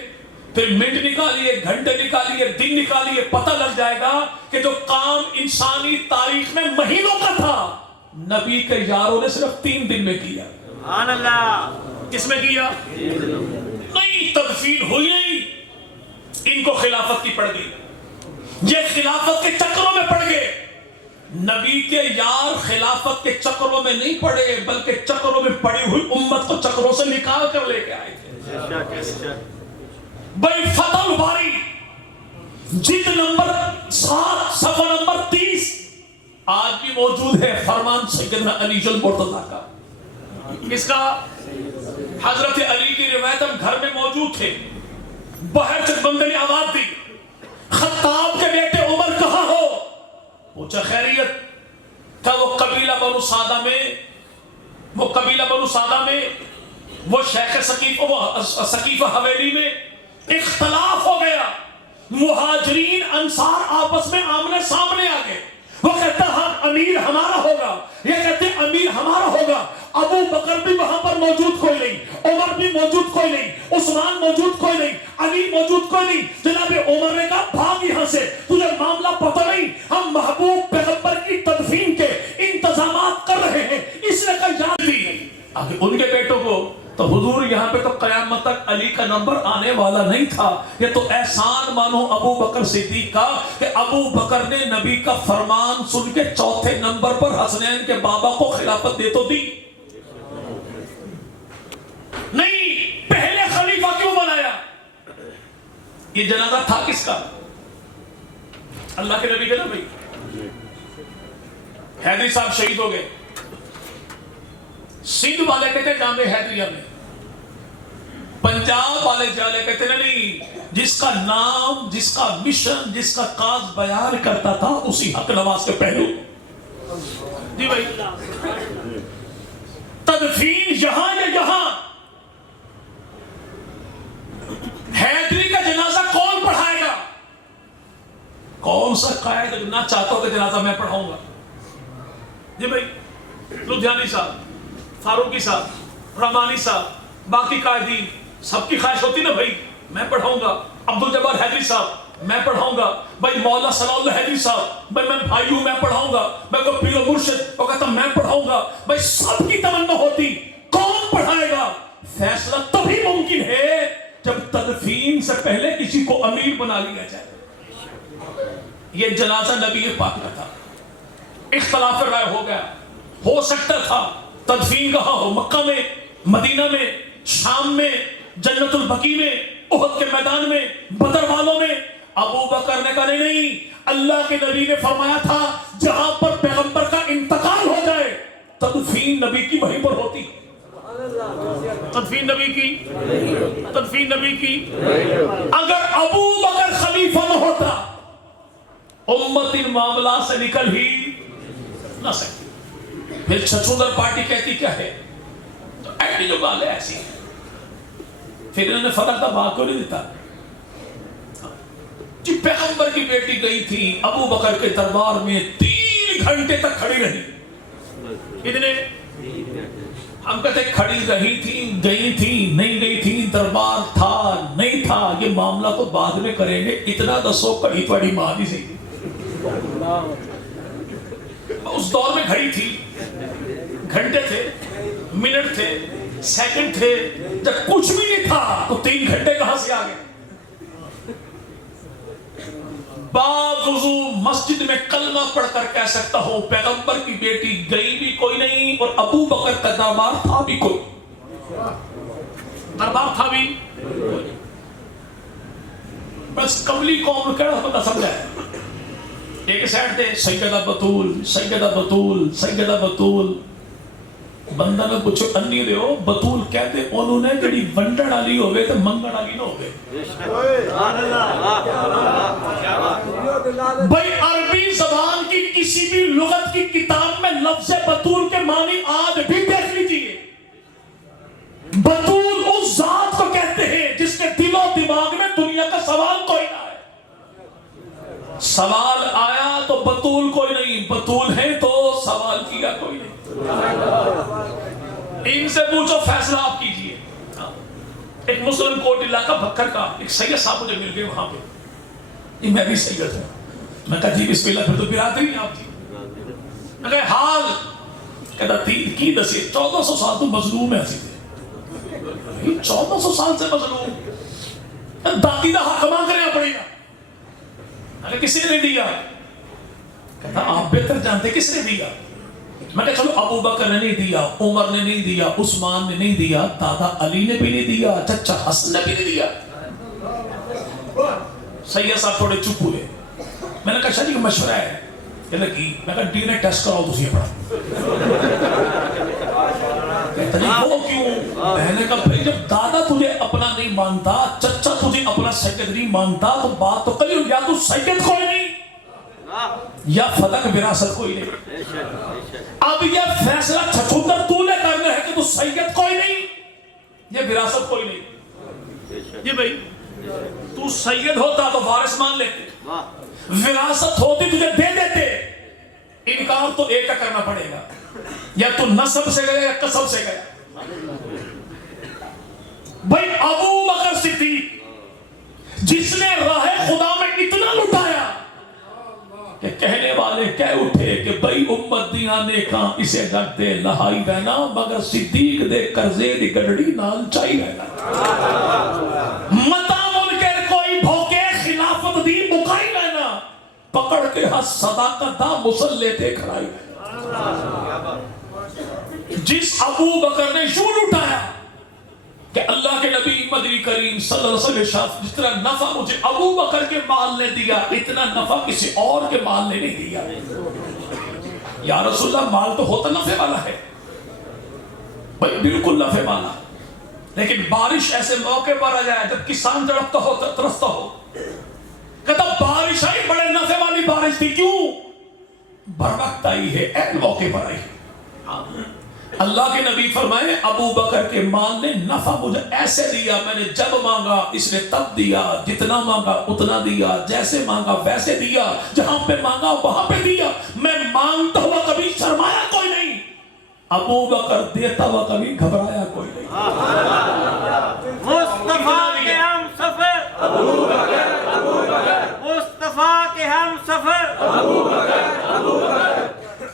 پھر منٹ نکالیے، گھنٹے نکالیے، دن نکالیے، پتہ لگ جائے گا کہ جو کام انسانی تاریخ میں مہینوں کا تھا، نبی کے یاروں نے صرف 3 دن میں کیا۔ سبحان اللہ، کس میں کیا؟ نہیں، تدفین ہوئی نہیں، ان کو خلافت کی پڑ گئی، یہ خلافت کے چکروں میں پڑ گئے۔ نبی کے یار خلافت کے چکروں میں نہیں پڑے، بلکہ چکروں میں پڑی ہوئی امت کو چکروں سے نکال کر لے کے آئے تھے۔ بھائی فتح الباری جلد نمبر 7 صفحہ نمبر 30، آج بھی موجود ہے فرمان سیدنا علی المرتضیٰ کا. کس کا؟ حضرت علی کی روایت ہم گھر میں موجود تھے. باہر سے بندے نے آواز دی خطاب کے بیٹے عمر کہاں ہو؟ پوچھا خیریت؟ کہ وہ قبیلہ بنو سعدہ میں وہ شیخ سقیفہ حویلی میں اختلاف ہو گیا. مہاجرین انصار آپس میں آمنے سامنے آ گئے. وہ کہتا ہم امیر ہمارا ہوگا, یہ کہتے امیر ہمارا ہوگا. ابو بکر بھی وہاں پر موجود کوئی نہیں, عمر بھی موجود کوئی نہیں, عثمان موجود کوئی نہیں, علی موجود کوئی نہیں. جناب عمر نے کہا بھاگ یہاں سے, تجھے معاملہ پتہ نہیں, ہم محبوب پیغمبر کی تدفین کے انتظامات کر رہے ہیں. اس نے کہا یاد دی آگے ان کے بیٹوں کو. تو حضور یہاں پہ تو قیامت تک علی کا نمبر آنے والا نہیں تھا. یہ تو احسان مانو ابو بکر صدیق کا کہ ابو بکر نے نبی کا فرمان سن کے چوتھے نمبر پر حسنین کے بابا کو خلافت دے تو دی نہیں, پہلے خلیفہ کیوں بنایا؟ یہ جنازہ تھا کس کا؟ اللہ کے نبی کا نا بھائی. حیدری صاحب شہید ہو گئے. سندھ والے کہتے جامع حیدریہ میں, پنجاب والے جالے کہتے نہیں, جس کا نام, جس کا مشن, جس کا کاز بیان کرتا تھا اسی حق نواز کے پہلو. جی بھائی تدفین یہاں یا یہاں؟ حیدری کا جنازہ کون پڑھائے گا؟ کون سا قائد نہ چاہتا ہو کہ جنازہ میں پڑھاؤں گا؟ جی بھائی لدھیانی صاحب, فاروقی صاحب, رحمانی صاحب, باقی قائدین سب کی خواہش ہوتی نا بھائی میں پڑھاؤں گا. عبدالجبار حیدری صاحب میں پڑھاؤں گا. بھائی مولا صلاح اللہ حیدری صاحب, بھائی میں بھائی ہوں میں پڑھاؤں گا. میں کوئی پیر و مرشد وہ کہتا میں پڑھاؤں گا. بھائی سب کی تمنا ہوتی, کون پڑھائے گا؟ فیصلہ تبھی ممکن ہے جب تدفین سے پہلے کسی کو امیر بنا لیا جائے. یہ جنازہ نبی پاک کا تھا. اختلاف رائے ہو گیا, ہو سکتا تھا تدفین کہاں ہو, مکہ میں, مدینہ میں, شام میں, جنت البقیع میں, احد کے میدان میں, بدر والوں میں. ابو بکر نے کہا نہیں, اللہ کے نبی نے فرمایا تھا جہاں پر پیغمبر کا انتقال ہو جائے تدفین نبی کی وہیں پر ہوتی. تدفین نبی کی اگر ابو بکر خلیفہ نہ ہوتا امت ان معاملات سے نکل ہی نہ سکتی. پھر چھچوندر پارٹی کہتی کیا ہے؟ تو ایٹی جو گال ہے ایسی. پھر انہوں نے فتح کا بات کو نہیں دیتا. جی پیغمبر کی بیٹی گئی تھی ابو بکر کے دربار میں 3 گھنٹے تک کھڑی رہی. اتنے ہم کہتے کھڑی رہی تھی, گئی تھی نہیں گئی تھی, دربار تھا نہیں تھا, یہ معاملہ تو بعد میں کریں گے. اتنا دسو کڑی تھوڑی ماں دی سی. اس دور میں گھڑی تھی, گھنٹے تھے, منٹ تھے, سیکنڈ تھے. جب کچھ بھی نہیں تھا تو 3 گھنٹے کہاں سے آگے؟ باوضو مسجد میں کلمہ پڑھ کر کہہ سکتا ہوں پیغمبر کی بیٹی گئی بھی کوئی نہیں اور ابو بکر کا دربار تھا بھی کوئی. دربار تھا بھی بس کملی قوم کہنا پتہ سمجھا ہے. ایک سائڈ تے سیدہ بطول, سیدہ بطول, سیدہ بطول. بندہ نے پوچھو انی دیو بطول کہتے انہوں نے جڑی ونڈن والی ہوئے تے منگن والی نہ ہوئے. بھائی عربی زبان کی کسی بھی لغت کی کتاب میں لفظ بطول کے معنی آج بھی دیکھ لیجیے. بطول اس ذات کو کہتے ہیں جس کے دل و دماغ میں دنیا کا سوال کوئی نہ ہے. سوال آیا تو بطول کوئی نہیں, بطول ہے تو سوال کیا کوئی نہیں. ان سے پوچھو فیصلہ آپ کیجئے. ایک مسلم کوٹ علاقہ بھکر کا ایک سید صاحب مجھے مل گئے وہاں پہ. یہ میں بھی سید ہوں. میں کہا جی بسم اللہ, پھر تو برادری ہیں آپ جی. میں کہا حال کہتا تین کی دسی 1400 سال تو مظلوم ہے ایسی تھے. 1400 سال سے مظلوم, باقی دا حق ماں کرنا پڑے گا. کسی نے دیا؟ کہتا آپ بہتر جانتے کس نے دیا. میں کہا چلو ابو بکر نے نہیں دیا, عمر نے نہیں دیا, عثمان نے نہیں دیا, دادا علی نے بھی نہیں دیا, چچا حسن نے بھی نہیں دیا. سید صاحب تھوڑے چپ ہوئے. میں نے کہا شاہ جی کا مشورہ ہے کہنے کی میں کہا ڈی نے ٹیسٹ کراؤ تسی اپنا کہتا نہیں وہ کیوں؟ میں نے کہا بھئی جب دادا تجھے اپنا نہیں مانتا چچا تجھے اپنا سید نہیں مانتا تو بات تو کلی یا تو سید کوئی نہیں یا فلک وراثت کوئی نہیں. اب یہ فیصلہ چھچھوندر تو نے کرنا ہے کہ تو سید کوئی نہیں یہ وراثت کوئی نہیں. یہ بھئی تو سید ہوتا تو وارث مان لیتے, وراثت ہوتی تجھے دے دیتے. انکار تو ایک کا کرنا پڑے گا, یا تو نسب سے گیا یا کسب سے گیا. بھئی ابو بکر صدیق جس نے راہ خدا میں اتنا لٹایا کہ کہنے والے کہہ اٹھے کہ بھئی امت دیاں نیکاں اسے ڈٹ دے لہائی بہنا مگر صدیق دے قرضے دی گڑڑی نال چاہی رہنا. متا منکر کوئی بھوکے خلافت دی مکائی رہنا پکڑ کے ہاتھ صداقت دا مسلح تے کھڑائی رہنا. جس ابو بکر نے یوں لٹایا کہ اللہ کے نبی مدنی کریم صلی اللہ علیہ وسلم جس طرح نفع مجھے ابو بکر کے مال نے دیا اتنا نفع کسی اور کے مال نے نہیں دیا. یا رسول اللہ مال تو ہوتا نفع والا ہے بھائی بالکل نفع والا, لیکن بارش ایسے موقع پر آ جائے جب کسان تڑپتا ہو ترستا ہو, کہتا بارش آئی بڑے نفع والی بارش تھی, کیوں؟ بر وقت آئی ہے, این موقع پر آئی ہے. اللہ کے نبی فرمائے ابو بکر کے مال نے نفع مجھے ایسے دیا, میں نے جب مانگا اس نے تب دیا, جتنا مانگا اتنا دیا, جیسے مانگا ویسے دیا, جہاں پہ مانگا وہاں پہ دیا. میں مانگتا ہوا کبھی شرمایا کوئی نہیں, ابو بکر دیتا ہوا کبھی گھبرایا کوئی نہیں. مصطفیٰ کے ہم سفر ابو بکر, مصطفیٰ کے ہم سفر ابو بکر.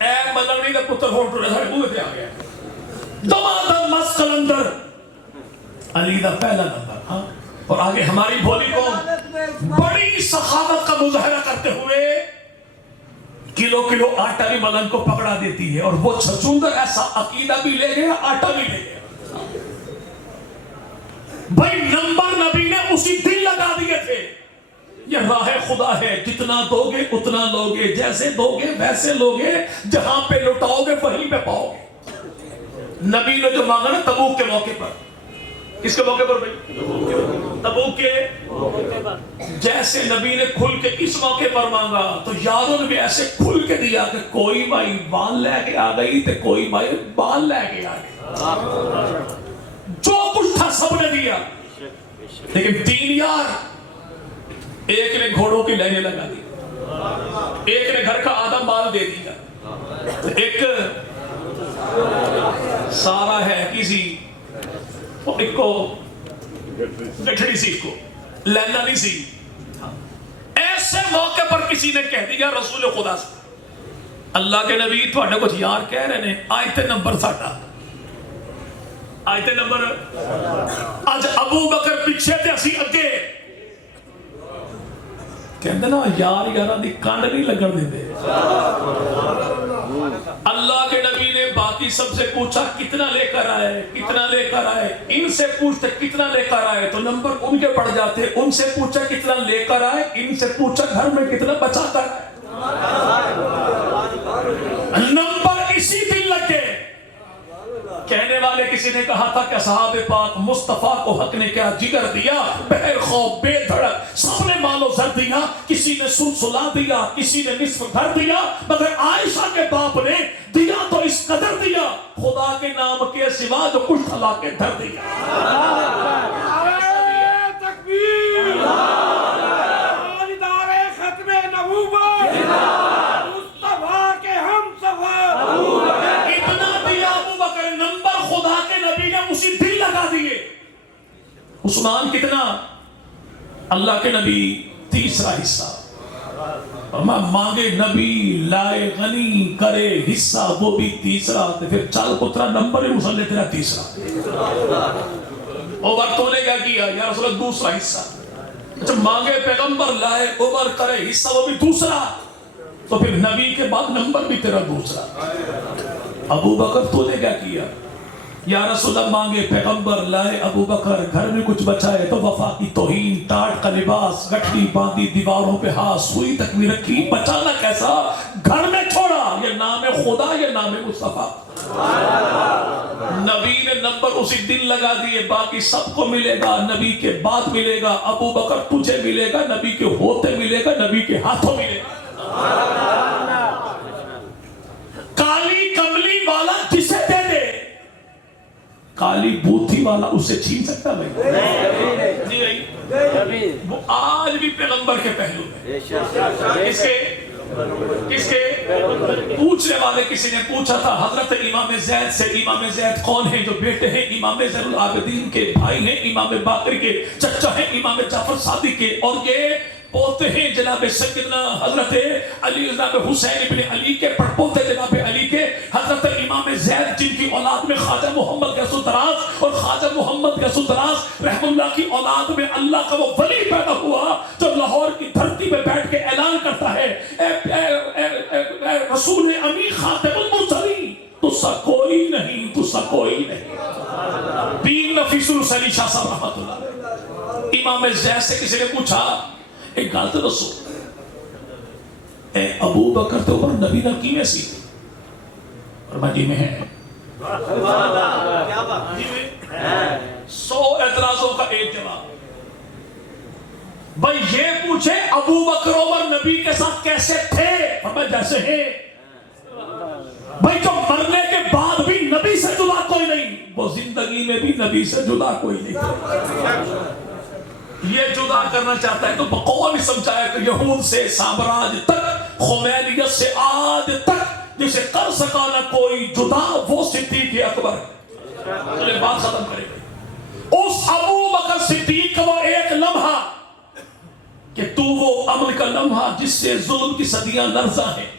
اے ملنگی کا پتر ہو ٹوڑے سارے بوئے پہ آ گیا دمادم مس کلندر علی دا پہلا نمبر. اور آگے ہماری بھولی کو بڑی سخاوت کا مظاہرہ کرتے ہوئے کلو کلو آٹا بھی ملنگ کو پکڑا دیتی ہے, اور وہ چھچوندر ایسا عقیدہ بھی لے گیا آٹا بھی لے گیا. بھائی نمبر نبی نے اسی دن لگا دیے تھے, یہ راہ خدا ہے, جتنا دو گے اتنا لوگے, جیسے دو گے ویسے لوگے, جہاں پہ لٹاؤ گے وہیں پہ پاؤ گے. نبی نے جو مانگا نا تبوک کے موقع پر, کس کے موقع پر بھائی؟ تبوک کے موقع پر. جیسے نبی نے کھل کے اس موقع پر مانگا تو یاروں نے بھی ایسے کھل کے دیا کہ کوئی مائی بال لے کے آ گئی تو کوئی مائی بال لے کے آ گئی, جو کچھ تھا سب نے دیا. لیکن تین یار, ایک نے گھوڑوں کی لہنیں لگا دی, ایک نے گھر کا آدھا مال دے دیا, ایک سارا ہے کسی, ایک کو گٹھڑی سی کو لینا نہیں سی. ایسے موقع پر کسی نے کہہ دیا رسول خدا سے, اللہ کے نبی تھوڑے کچھ یار کہہ رہے ہیں آیت نمبر ساٹا, آیت نمبر آج ابو بکر پیچھے تھے اسی اگے. کہندے نا یار یارہ دی کانڈ نہیں لگن دے دے. اللہ کے نبی نے باقی سب سے پوچھا کتنا لے کر آئے, کتنا لے کر آئے. ان سے پوچھتے کتنا لے کر آئے تو نمبر ان کے پڑ جاتے. ان سے پوچھا کتنا لے کر آئے, ان سے پوچھا گھر میں کتنا بچا کر آئے. نمبر اسی دن لگے. کہنے والے کسی نے کہا تھا کہ صحابہ پاک مصطفیٰ کو حق نے کیا جگر دیا, بغیر خوف بے دھڑک سب نے مال و زر دیا, کسی نے سلسلہ دیا, کسی نے نصف گھر دیا, مگر عائشہ کے باپ نے دیا تو اس قدر دیا خدا کے نام کے سوا جو کچھ تھلا کے دھر دیا. تکبیر, دار ختم نبوت, مصطفیٰ کے ہم سفر ابو بکر. اتنا دیا ابو بکر, نمبر خدا کے نبی نے اسی دل لگا دیے. عثمان کتنا, اللہ کے نبی تیسرا حصہ. اور مانگے نبی لائے غنی کرے حصہ وہ بھی تیسرا. تو پھر چل پترا نمبر مسلح تیرا تیسرا. عمر تو نے کیا کیا یا رسول اللہ دوسرا حصہ. اچھا مانگے پیغمبر لائے عمر کرے حصہ وہ بھی دوسرا. تو پھر نبی کے بعد نمبر بھی تیرا دوسرا. ابو بکر تو نے کیا کیا, یا رسول اللہ مانگے پیغمبر لائے ابو بکر گھر میں کچھ بچا ہے تو وفا کی توہین ٹاٹ کا لباس گٹھی باندھی دیواروں پہ ہاتھ سوئی تک بھی رکھی بچانا کیسا گھر میں چھوڑا یہ نام خدا یہ نام مصطفیٰ نبی نے نمبر اسی دن لگا دیے باقی سب کو ملے گا نبی کے بعد ملے گا ابو بکر تجھے ملے گا نبی کے ہوتے ملے گا نبی کے ہاتھوں ملے گا کالی کملی والا جسے دے دے کالی بوتھی والا اسے چھین سکتا نہیں وہ آج بھی پیغمبر کے پہلو میں کس کے پوچھنے والے کسی نے پوچھا تھا حضرت امام زید سے امام زید کون ہیں جو بیٹے ہیں امام زین العابدین کے بھائی ہیں امام باقر کے چچا ہیں امام جعفر صادق کے اور یہ پوتے ہیں جناب سیدنا حضرت علی جناب حسین ابن علی کے پڑپوتے جناب علی کے حضرت امام زید جن کی اولاد میں خواجہ محمد غوث الدراز اور خواجہ محمد غوث الدراز رحم اللہ کی اولاد میں اللہ کا وہ ولی پیدا ہوا جو لاہور کی دھرتی پہ بیٹھ کے اعلان کرتا ہے اے رسول امی خاتم المرسلین تو سا کوئی نہیں تو سا کوئی نہیں پیر نفیس الحسینی شاہ صاحب رحمۃ اللہ امام زید سے کسی نے پوچھا ایک گل تو دسو اے ابو بکر تو عمر نبی نہ کی میں سی فرمایا جی میں ہے 100 اعتراضوں کا ایک جواب بھائی یہ پوچھے ابو بکر عمر نبی کے ساتھ کیسے تھے فرمایا جیسے ہیں بھائی جو مرنے کے بعد بھی نبی سے جدا کوئی نہیں وہ زندگی میں بھی نبی سے جدا کوئی نہیں یہ جدا کرنا چاہتا ہے تو بقول سمجھایا کہ یہود سے سامراج تک خمینیت سے آج تک جسے کر سکا نہ کوئی جدا وہ صدیق اکبر ہے بات ختم کرے گا اس ابو بکر صدیق کا وہ ایک لمحہ کہ تو وہ امن کا لمحہ جس سے ظلم کی صدیاں لرزاں ہیں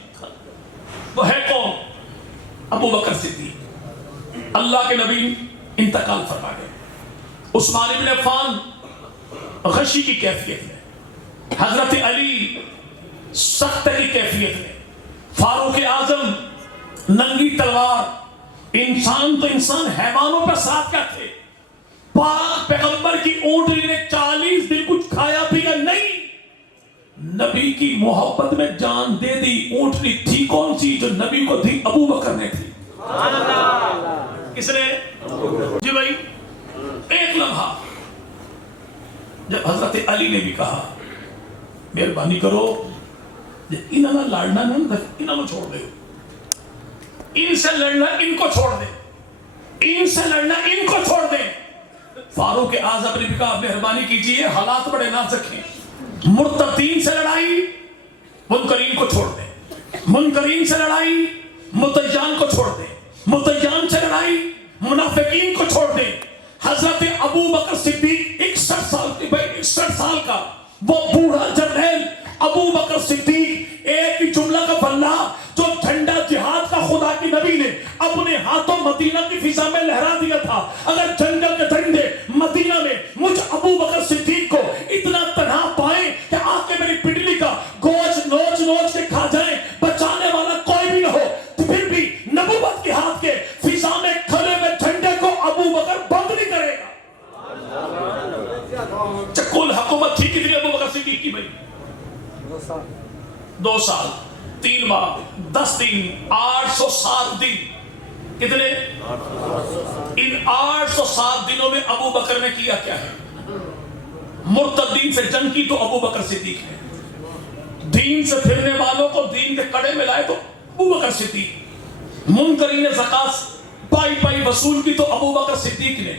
وہ ہے کون ابو بکر صدیق اللہ کے نبی انتقال فرما گئے عثمان بن عفان غشی کی کیفیت میں حضرت علی سخت کی کیفیت میں فاروق اعظم ننگی تلوار انسان تو انسان حیوانوں پر ساتھ کیا تھے پاک پیغمبر کی اونٹنی نے 40 دن کچھ کھایا پیا نہیں نبی کی محبت میں جان دے دی اونٹنی تھی کون سی جو نبی کو دی ابو بکر نے تھی کس نے جی بھائی ایک لمحہ جب حضرت علی نے بھی کہا مہربانی کرو انہاں نہ لڑنا نہ انہاں کو چھوڑ دے ان سے لڑنا ان کو چھوڑ دے ان سے لڑنا ان کو چھوڑ دے فاروق اعظم نے بھی کہا مہربانی کیجئے حالات بڑے نازک ہیں مرتدین سے لڑائی منکرین کو چھوڑ دے منکرین سے لڑائی متیان کو چھوڑ دے متیان سے لڑائی منافقین کو چھوڑ دے حضرت ابو بکر صدیق 61 سال کا وہ بوڑھا جرنیل ابو بکر صدیق ایک ہی جملہ کا بلہ جو جھنڈا جہاد کا خدا کی نبی نے اپنے ہاتھوں مدینہ کی فضا میں لہرا دیا تھا اگر جنگل کے ڈنڈے مدینہ میں مجھ ابو بکر صدیق کو اتنا تنہا پائیں کہ آ کے میری پنڈلی کا گوشت نوچ نوچ کے کھا جائیں بچانے والا کوئی بھی نہ ہو تو پھر بھی نبوت کے ہاتھ کے فضا میں کھڑے ہوئے جھنڈے کو ابو بکر بند نہیں کرے گا کل حکومت تھی کتنی ابو بکر صدیق کی بھائی 2 سال 3 ماہ 10 دن 807 دن کتنے ان 807 دنوں میں ابو بکر نے کیا کیا ہے مرتدین سے جنگ کی تو ابو بکر صدیق نے دین سے پھرنے والوں کو دین کے کڑے میں لائے تو ابو بکر صدیق منکرین زکات پائی وصول کی تو ابو بکر صدیق نے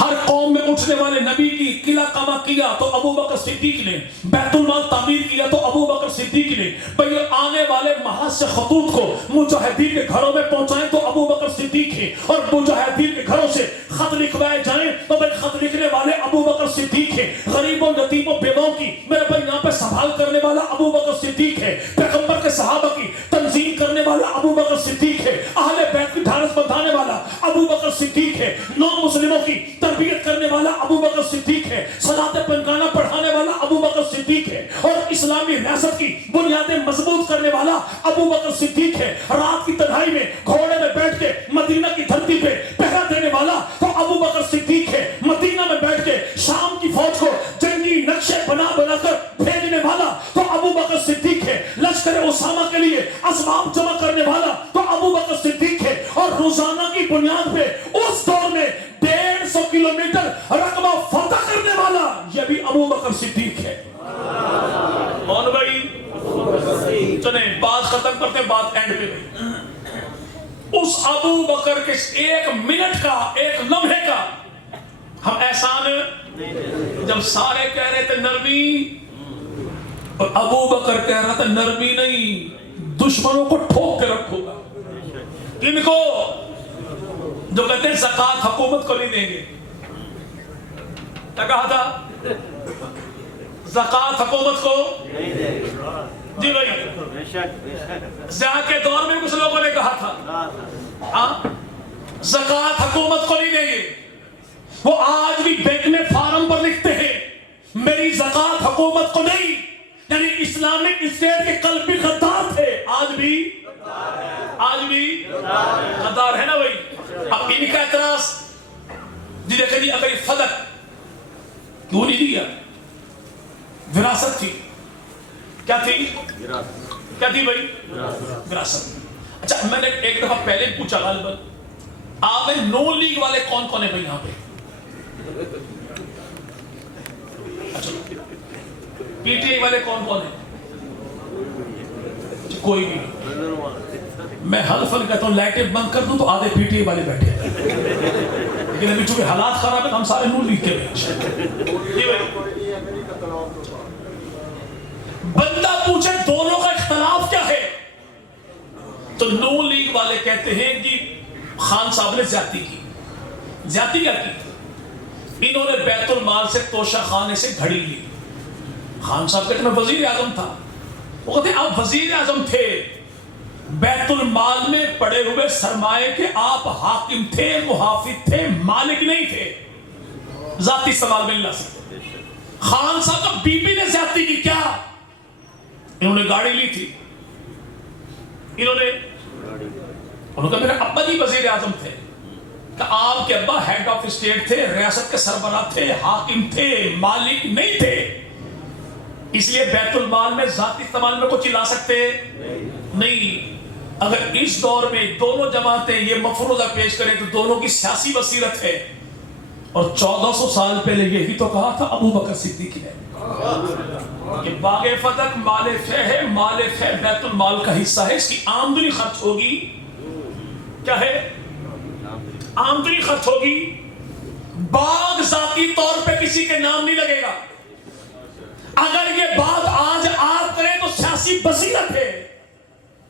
ہر قوم میں اٹھنے والے نبی کی قلعہ کما کیا تو ابو بکر صدیق نے بیت المال تعمیر کیا تو ابو بکر صدیق نے بھئی آنے والے محاذ سے خطوط کو مجاہدین کے گھروں میں پہنچائیں تو ابو بکر صدیق ہیں اور مجاہدین کے گھروں سے خط لکھوائے جائیں تو بھئی خط لکھنے والے ابو بکر صدیق ہیں غریبوں یتیموں بیواؤں کی میرے بھائی یہاں پہ سنبھال کرنے والا ابو بکر صدیق ہے پیغمبر کے صحابہ کی تنظیم کرنے والا ابو بکر صدیق ہے اہل بیت کی ڈھارس بندھانے والا ابو بکر صدیق ہے نو مسلموں کی تربیت کرنے والا ابو بکر صدیق ہے صلاۃ پنگانہ پڑھانے والا ابو بکر صدیق ہے اور اسلامی ریاست کی بنیادیں مضبوط کرنے والا ابو بکر صدیق ہے رات کی تنہائی میں گھوڑے میں بیٹھ کے مدینہ کی دھرتی پہ پہرا دینے والا ثواب جمع کرنے والا تو ابو بکر صدیق ہے، اور روزانہ کی بنیاد پہ اس دور میں 150 کلومیٹر رقبہ فتح کرنے والا یہ بھی ابو بکر صدیق ہے۔ کون بھائی؟ چلیں بات ختم کرتے، بات اینڈ پہ گئی۔ اس ابو بکر کے 1 منٹ کا، 1 لمحے کا ہم احسان، جب سارے کہہ رہے تھے نرمی، اور ابو بکر کہہ رہا تھا نرمی نہیں، دشمنوں کو ٹھوک کے رکھو گا۔ کن کو؟ جو کہتے ہیں زکوٰۃ حکومت کو نہیں دیں گے۔ کیا کہا تھا؟ زکوٰۃ حکومت کو جی بھائی، زیادہ کے دور میں کچھ لوگوں نے کہا تھا زکوٰۃ حکومت کو نہیں دیں گے۔ وہ آج بھی بینک میں فارم پر لکھتے ہیں میری زکوٰۃ حکومت کو نہیں، یعنی اسلامک اسٹیٹ کے کل بھی غدار تھے، آج بھی غدار ہے نا بھائی۔ اب ان کا اعتراض جی دیکھیں جی، اگر یہ فدق کیوں نہیں دیا؟ وراثت تھی۔ کیا تھی؟ کیا تھی بھائی؟ وراثت۔ اچھا میں نے ایک دفعہ پہلے پوچھا غالباً، آپ میں نون لیگ والے کون کون ہیں بھائی یہاں پہ؟ اچھا پی ٹی آئی والے کون کون ہیں؟ کوئی بھی نہیں۔ میں حلفاً کہتا ہوں لائٹیں بند کر دوں تو آدھے پی ٹی آئی والے بیٹھے ہیں، لیکن ابھی چونکہ حالات خراب ہیں ہم سارے نون لیگ کے ہیں۔ بندہ پوچھے دونوں کا اختلاف کیا ہے تو نون لیگ والے کہتے ہیں کہ خان صاحب نے زیادتی کی۔ زیادتی کیا کی؟ انہوں نے بیت المال سے توشہ خانے سے گھڑی لی۔ خان صاحب کہتے ہیں میں وزیر اعظم تھا، وہ کہتے ہیں آپ وزیر اعظم تھے، بیت المال میں پڑے ہوئے سرمایے کے آپ حاکم تھے، محافظ تھے، مالک نہیں تھے، ذاتی استعمال میں نہیں لا سکتے۔ خان صاحب کا بی بی نے زیادتی کی کیا؟ انہوں نے گاڑی لی تھی، انہوں نے کہا میرے ابا جی وزیر اعظم تھے، کہ آپ کے ابا ہیڈ آف اسٹیٹ تھے، ریاست کے سربراہ تھے، حاکم تھے، مالک نہیں تھے، اس لیے بیت المال میں ذاتی استعمال میں کچھ لا سکتے نہیں۔ اگر اس دور میں دونوں جماعتیں یہ مفروضہ پیش کریں تو دونوں کی سیاسی بصیرت ہے، اور 1400 سال پہلے یہی تو کہا تھا ابو بکر صدیق نے کہ باغ فتح مال فہ ہے، مال فہ بیت المال کا حصہ ہے، اس کی آمدنی خرچ ہوگی، کیا ہے؟ آمدنی خرچ ہوگی، باغ ذاتی طور پہ کسی کے نام نہیں لگے گا۔ اگر یہ بات آج آپ کریں تو سیاسی بصیرت ہے،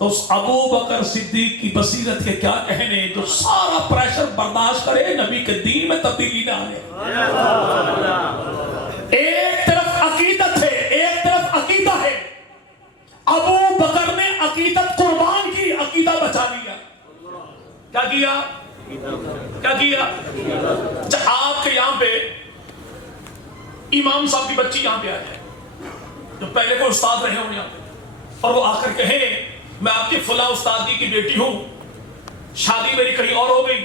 تو اس ابو بکر صدیق کی بصیرت کے کیا کہنے جو سارا پریشر برداشت کرے، نبی کے دین میں تبدیلی نہ آنے۔ ایک طرف عقیدت ہے، ایک طرف عقیدہ ہے، ابو بکر نے عقیدت قربان کی، عقیدہ بچا لیا۔ کیا کیا؟ کیا کیا؟ آپ کے یہاں پہ امام صاحب کی بچی یہاں پہ آ جائے، جو پہلے کوئی استاد رہے ہوں یہاں پہ، اور وہ آ کر کہیں میں آپ کی فلاں استاد جی کی بیٹی ہوں، شادی میری کہیں اور ہو گئی،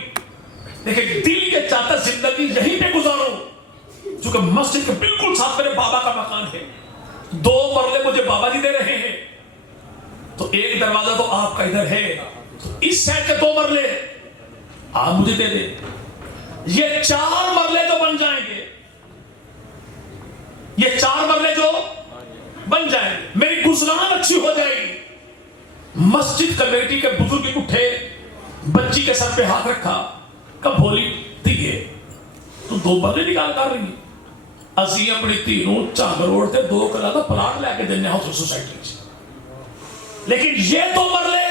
لیکن دل یہ چاہتا زندگی یہیں پہ گزاروں، چونکہ مسجد کے بالکل ساتھ میرے بابا کا مکان ہے، 2 مرلے مجھے بابا جی دے رہے ہیں، تو ایک دروازہ تو آپ کا ادھر ہے، اس سائڈ کے 2 مرلے آپ مجھے دے دیں، یہ 4 مرلے جو بن جائیں گے، یہ 4 مرلے جو بن جائیں گے، میری گزران اچھی ہو جائے گی۔ مسجد کمیٹی کے بزرگ اٹھے، بچی کے سر پہ ہاتھ رکھا، کب بولی دیئے تو 2 مرلے نکال کر رہی ہیں، اسی اپنی تینوں چاگروڑ تے 2 کلا دا پلاٹ لے کے دینے ہوں سوسائٹی سے، لیکن یہ 2 مرلے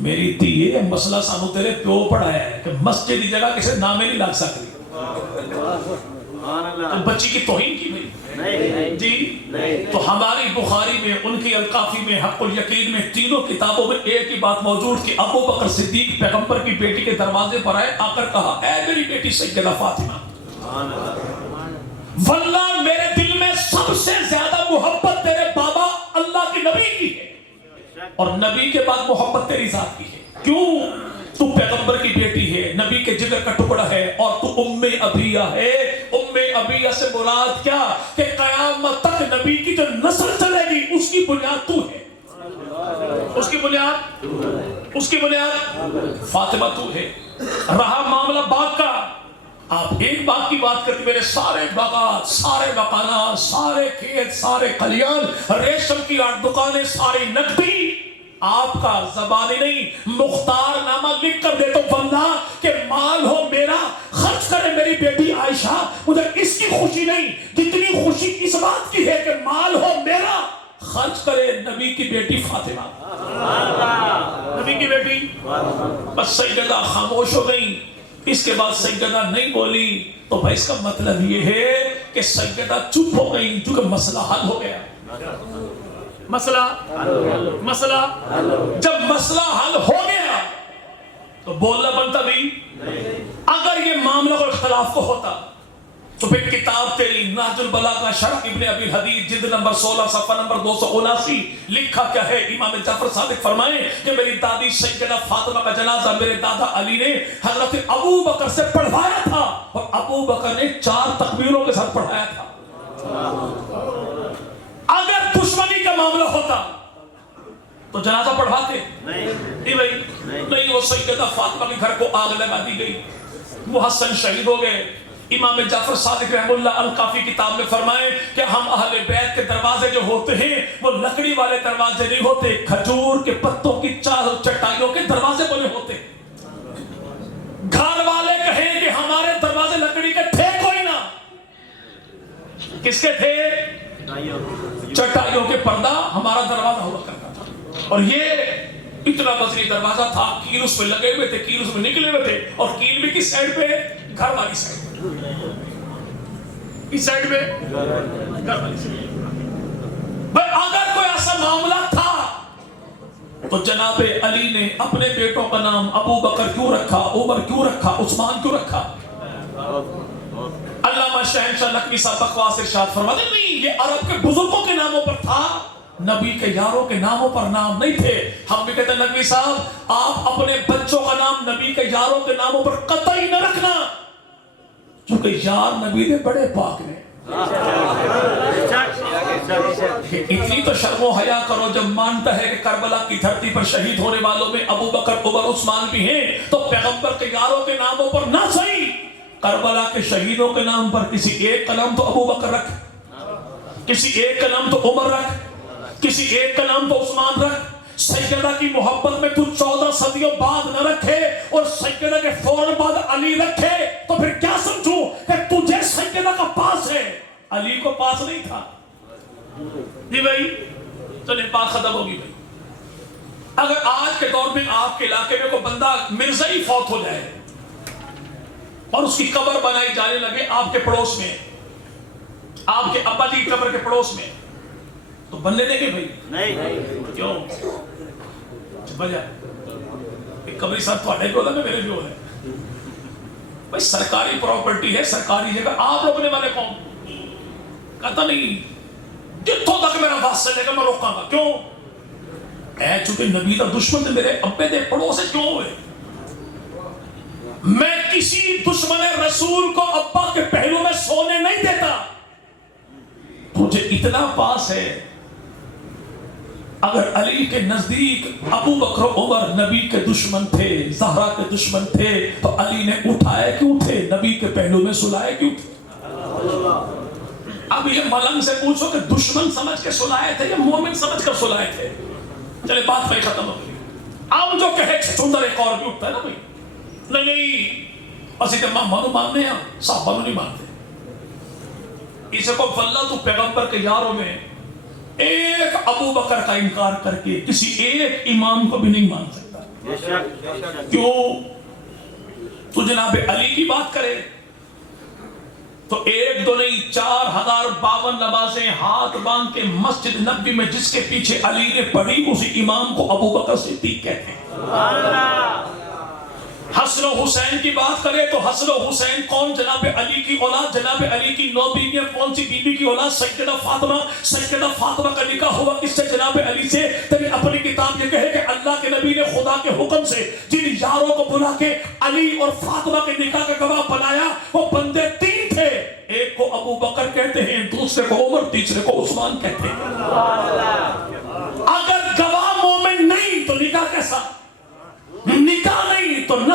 میری دیئے مسئلہ سانو تیرے پیو پڑھایا ہے کہ مسجد کی جگہ کسی نامے نہیں لگ سکتی، تو بچی کی توہین کی نہیں جی۔ تو ہماری بخاری میں، ان کی الکافی میں، حق الیقین میں، تینوں کتابوں میں ایک ہی بات موجود کہ ابو بکر صدیق پیغمبر کی بیٹی کے دروازے پر آئے، آ کر کہا اے میری بیٹی سیدہ فاطمہ، واللہ میرے دل میں سب سے زیادہ محبت تیرے بابا اللہ کے نبی کی ہے، اور نبی کے بعد محبت تیری ذات کی ہے۔ کیوں؟ تو پیغمبر کی بیٹی ہے، نبی کے جگر کا ٹکڑا ہے، اور تو ام ابیہ ہے۔ ام ابیہ سے مراد کیا؟ کہ قیامت تک نبی کی جو نسل چلے گی اس کی بنیاد تو ہے۔ اس کی بنیاد فاطمہ تو ہے. رہا معاملہ باغ کا، آپ ایک باغ کی بات کرتے، میرے سارے باغات، سارے مکانات، سارے کھیت، سارے کھلیان، ریشم کی 8 دکانیں، ساری نقدی آپ کا. زبانی نہیں، مختار نامہ لکھ کر دیتا ہوں بندہ کہ مال ہو میرا، خرچ کرے میری بیٹی عائشہ. مجھے اس کی خوشی نہیں جتنی خوشی اس بات کی ہے کہ مال ہو میرا، خرچ کرے نبی کی بیٹی فاطمہ. نبی کی بیٹی. بس سیدہ خاموش ہو گئی. اس کے بعد سیدہ نہیں بولی تو بھائی اس کا مطلب یہ ہے کہ سیدہ چپ ہو گئی کیونکہ مسئلہ حل ہو گیا. مسئلہ جب مسئلہ حل ہو گیا تو بولنا بنتا نہیں. اگر یہ معاملہ کو اختلاف کو ہوتا تو پھر کتاب تیری نہج البلاغہ شرح ابن ابی الحدید جلد نمبر 16 صفحہ نمبر 279 لکھا کیا ہے. امام جعفر صادق فرمائیں کہ میری دادی سیدہ فاطمہ کا جنازہ میرے دادا علی نے حضرت ابو بکر سے پڑھوایا تھا اور ابو بکر نے 4 تکبیروں کے ساتھ پڑھایا تھا. اگر دشمنی کا معاملہ ہوتا تو جنازہ پڑھواتے نہیں بھائی نہیں. وہ سیدہ فاطمہ کے گھر کو آگ لگا دی گئی، محسن شہید ہو گئے. امام جعفر صادق رحمہ اللہ الکافی کتاب میں فرمائے کہ ہم اہل بیت کے دروازے جو ہوتے ہیں وہ لکڑی والے دروازے نہیں ہوتے، کھجور کے پتوں کی چٹائیوں کے دروازے بنے ہوتے. گھر والے کہیں کہ ہمارے دروازے لکڑی کے تھے کوئی نہ، کس کے تھے؟ چٹائیوں کے پردہ ہمارا دروازہ ہوا کرتا تھا. اور یہ اتنا وزنی دروازہ تھا، کیل اس میں لگے ہوئے تھے، کیل اس میں نکلے ہوئے تھے. اور کیل بھی کس سائڈ پہ؟ گھر والی سائڈ. اس سائڈ پہ گھر والی سائڈ. اگر کوئی ایسا معاملہ تھا تو جناب علی نے اپنے بیٹوں کا نام ابو بکر کیوں رکھا، عمر کیوں رکھا، عثمان کیوں رکھا؟ علامہ شہنشاہ نقوی صاحب بکواس ارشاد فرماتے نہیں یہ عرب کے بزرگوں کے ناموں پر تھا، نبی کے یاروں کے ناموں پر نام نہیں تھے. ہم بھی کہتے ہیں نقوی صاحب آپ اپنے بچوں کا نام نبی کے یاروں کے ناموں پر قطعی نہ رکھنا، چونکہ یار نبی نے بڑے پاک نے. اتنی تو شرم و حیا کرو جب مانتا ہے کہ کربلا کی دھرتی پر شہید ہونے والوں میں ابو بکر، عمر، عثمان بھی ہیں تو پیغمبر کے یاروں کے ناموں پر نہ صحیح، کربلا کے شہیدوں کے نام پر کسی ایک کا نام تو ابو بکر رکھ، کسی ایک کا نام تو عمر رکھ، کسی ایک کا نام تو عثمان رکھ. سیدہ کی محبت میں تو 14 صدیوں بعد نہ رکھے اور سیدہ کے فوراً بعد علی رکھے تو پھر کیا سمجھوں کہ تجھے سیدہ کا پاس ہے، علی کو پاس نہیں تھا. جی بھائی چلیں بات ختم ہوگی. بھائی اگر آج کے دور میں آپ کے علاقے میں کوئی بندہ مرزائی فوت ہو جائے اور اس کی قبر بنائی جانے لگے آپ کے پڑوس میں، آپ کے ابا جی کی قبر کے پڑوس میں، تو بننے دیں گے بھائی؟ نہیں. کیوں؟ بجا قبری صاحب تھوڑے بھی ہوتا ہے میرے بھی ہوتا ہے. بھائی سرکاری پراپرٹی ہے، سرکاری جگہ، آپ روکنے والے کون؟ کہتا نہیں جتوں تک میرا واسطہ لے گا میں روکاں گا. کیوں؟ اے چونکہ نبی کا دشمن تھے میرے ابے دے پڑوس سے کیوں ہوئے؟ میں کسی دشمن رسول کو ابا کے پہلو میں سونے نہیں دیتا. تجھے اتنا پاس ہے. اگر علی کے نزدیک ابو بکر و عمر نبی کے دشمن تھے، زہرا کے دشمن تھے، تو علی نے اٹھائے کیوں تھے، نبی کے پہلو میں سلائے کیوں تھے؟ اب یہ ملنگ سے پوچھو کہ دشمن سمجھ کے سلائے تھے یا مومن سمجھ کر سلائے تھے؟ چلے بات پہ ختم ہو گئی. اب جو کہے چندر ایک اور بھی اٹھتا ہے نا بھائی، نہیں اسی تو مانو ماننے ہیں صحابہ نہیں مانتے. اسے کو واللہ تو پیغمبر کے یاروں میں ایک ابو بکر کا انکار کر کے کسی ایک امام کو بھی نہیں مان سکتا. کیوں؟ تو جناب علی کی بات کرے تو 1 2 نہیں 4052 نمازیں ہاتھ باندھ کے مسجد نبوی میں جس کے پیچھے علی نے پڑھی اسی امام کو ابو بکر صدیق کہتے ہیں. حسن و حسین کی بات کرے تو حسن و حسین کون؟ جناب علی کی اولاد. جناب علی کی 9 بیویاں کون سی بیوی کی اولاد؟ سیدہ فاطمہ. سیدہ فاطمہ کا نکاح ہوا کس سے؟ جناب علی سے. تبھی اپنی کتاب یہ کہے کہ اللہ کے نبی نے خدا کے حکم سے جن یاروں کو بلا کے علی اور فاطمہ کے نکاح کا گواہ بنایا وہ بندے 3 تھے. ایک کو ابو بکر کہتے ہیں، دوسرے کو عمر، تیسرے کو عثمان کہتے ہیں. اگر گواہ مومن نہیں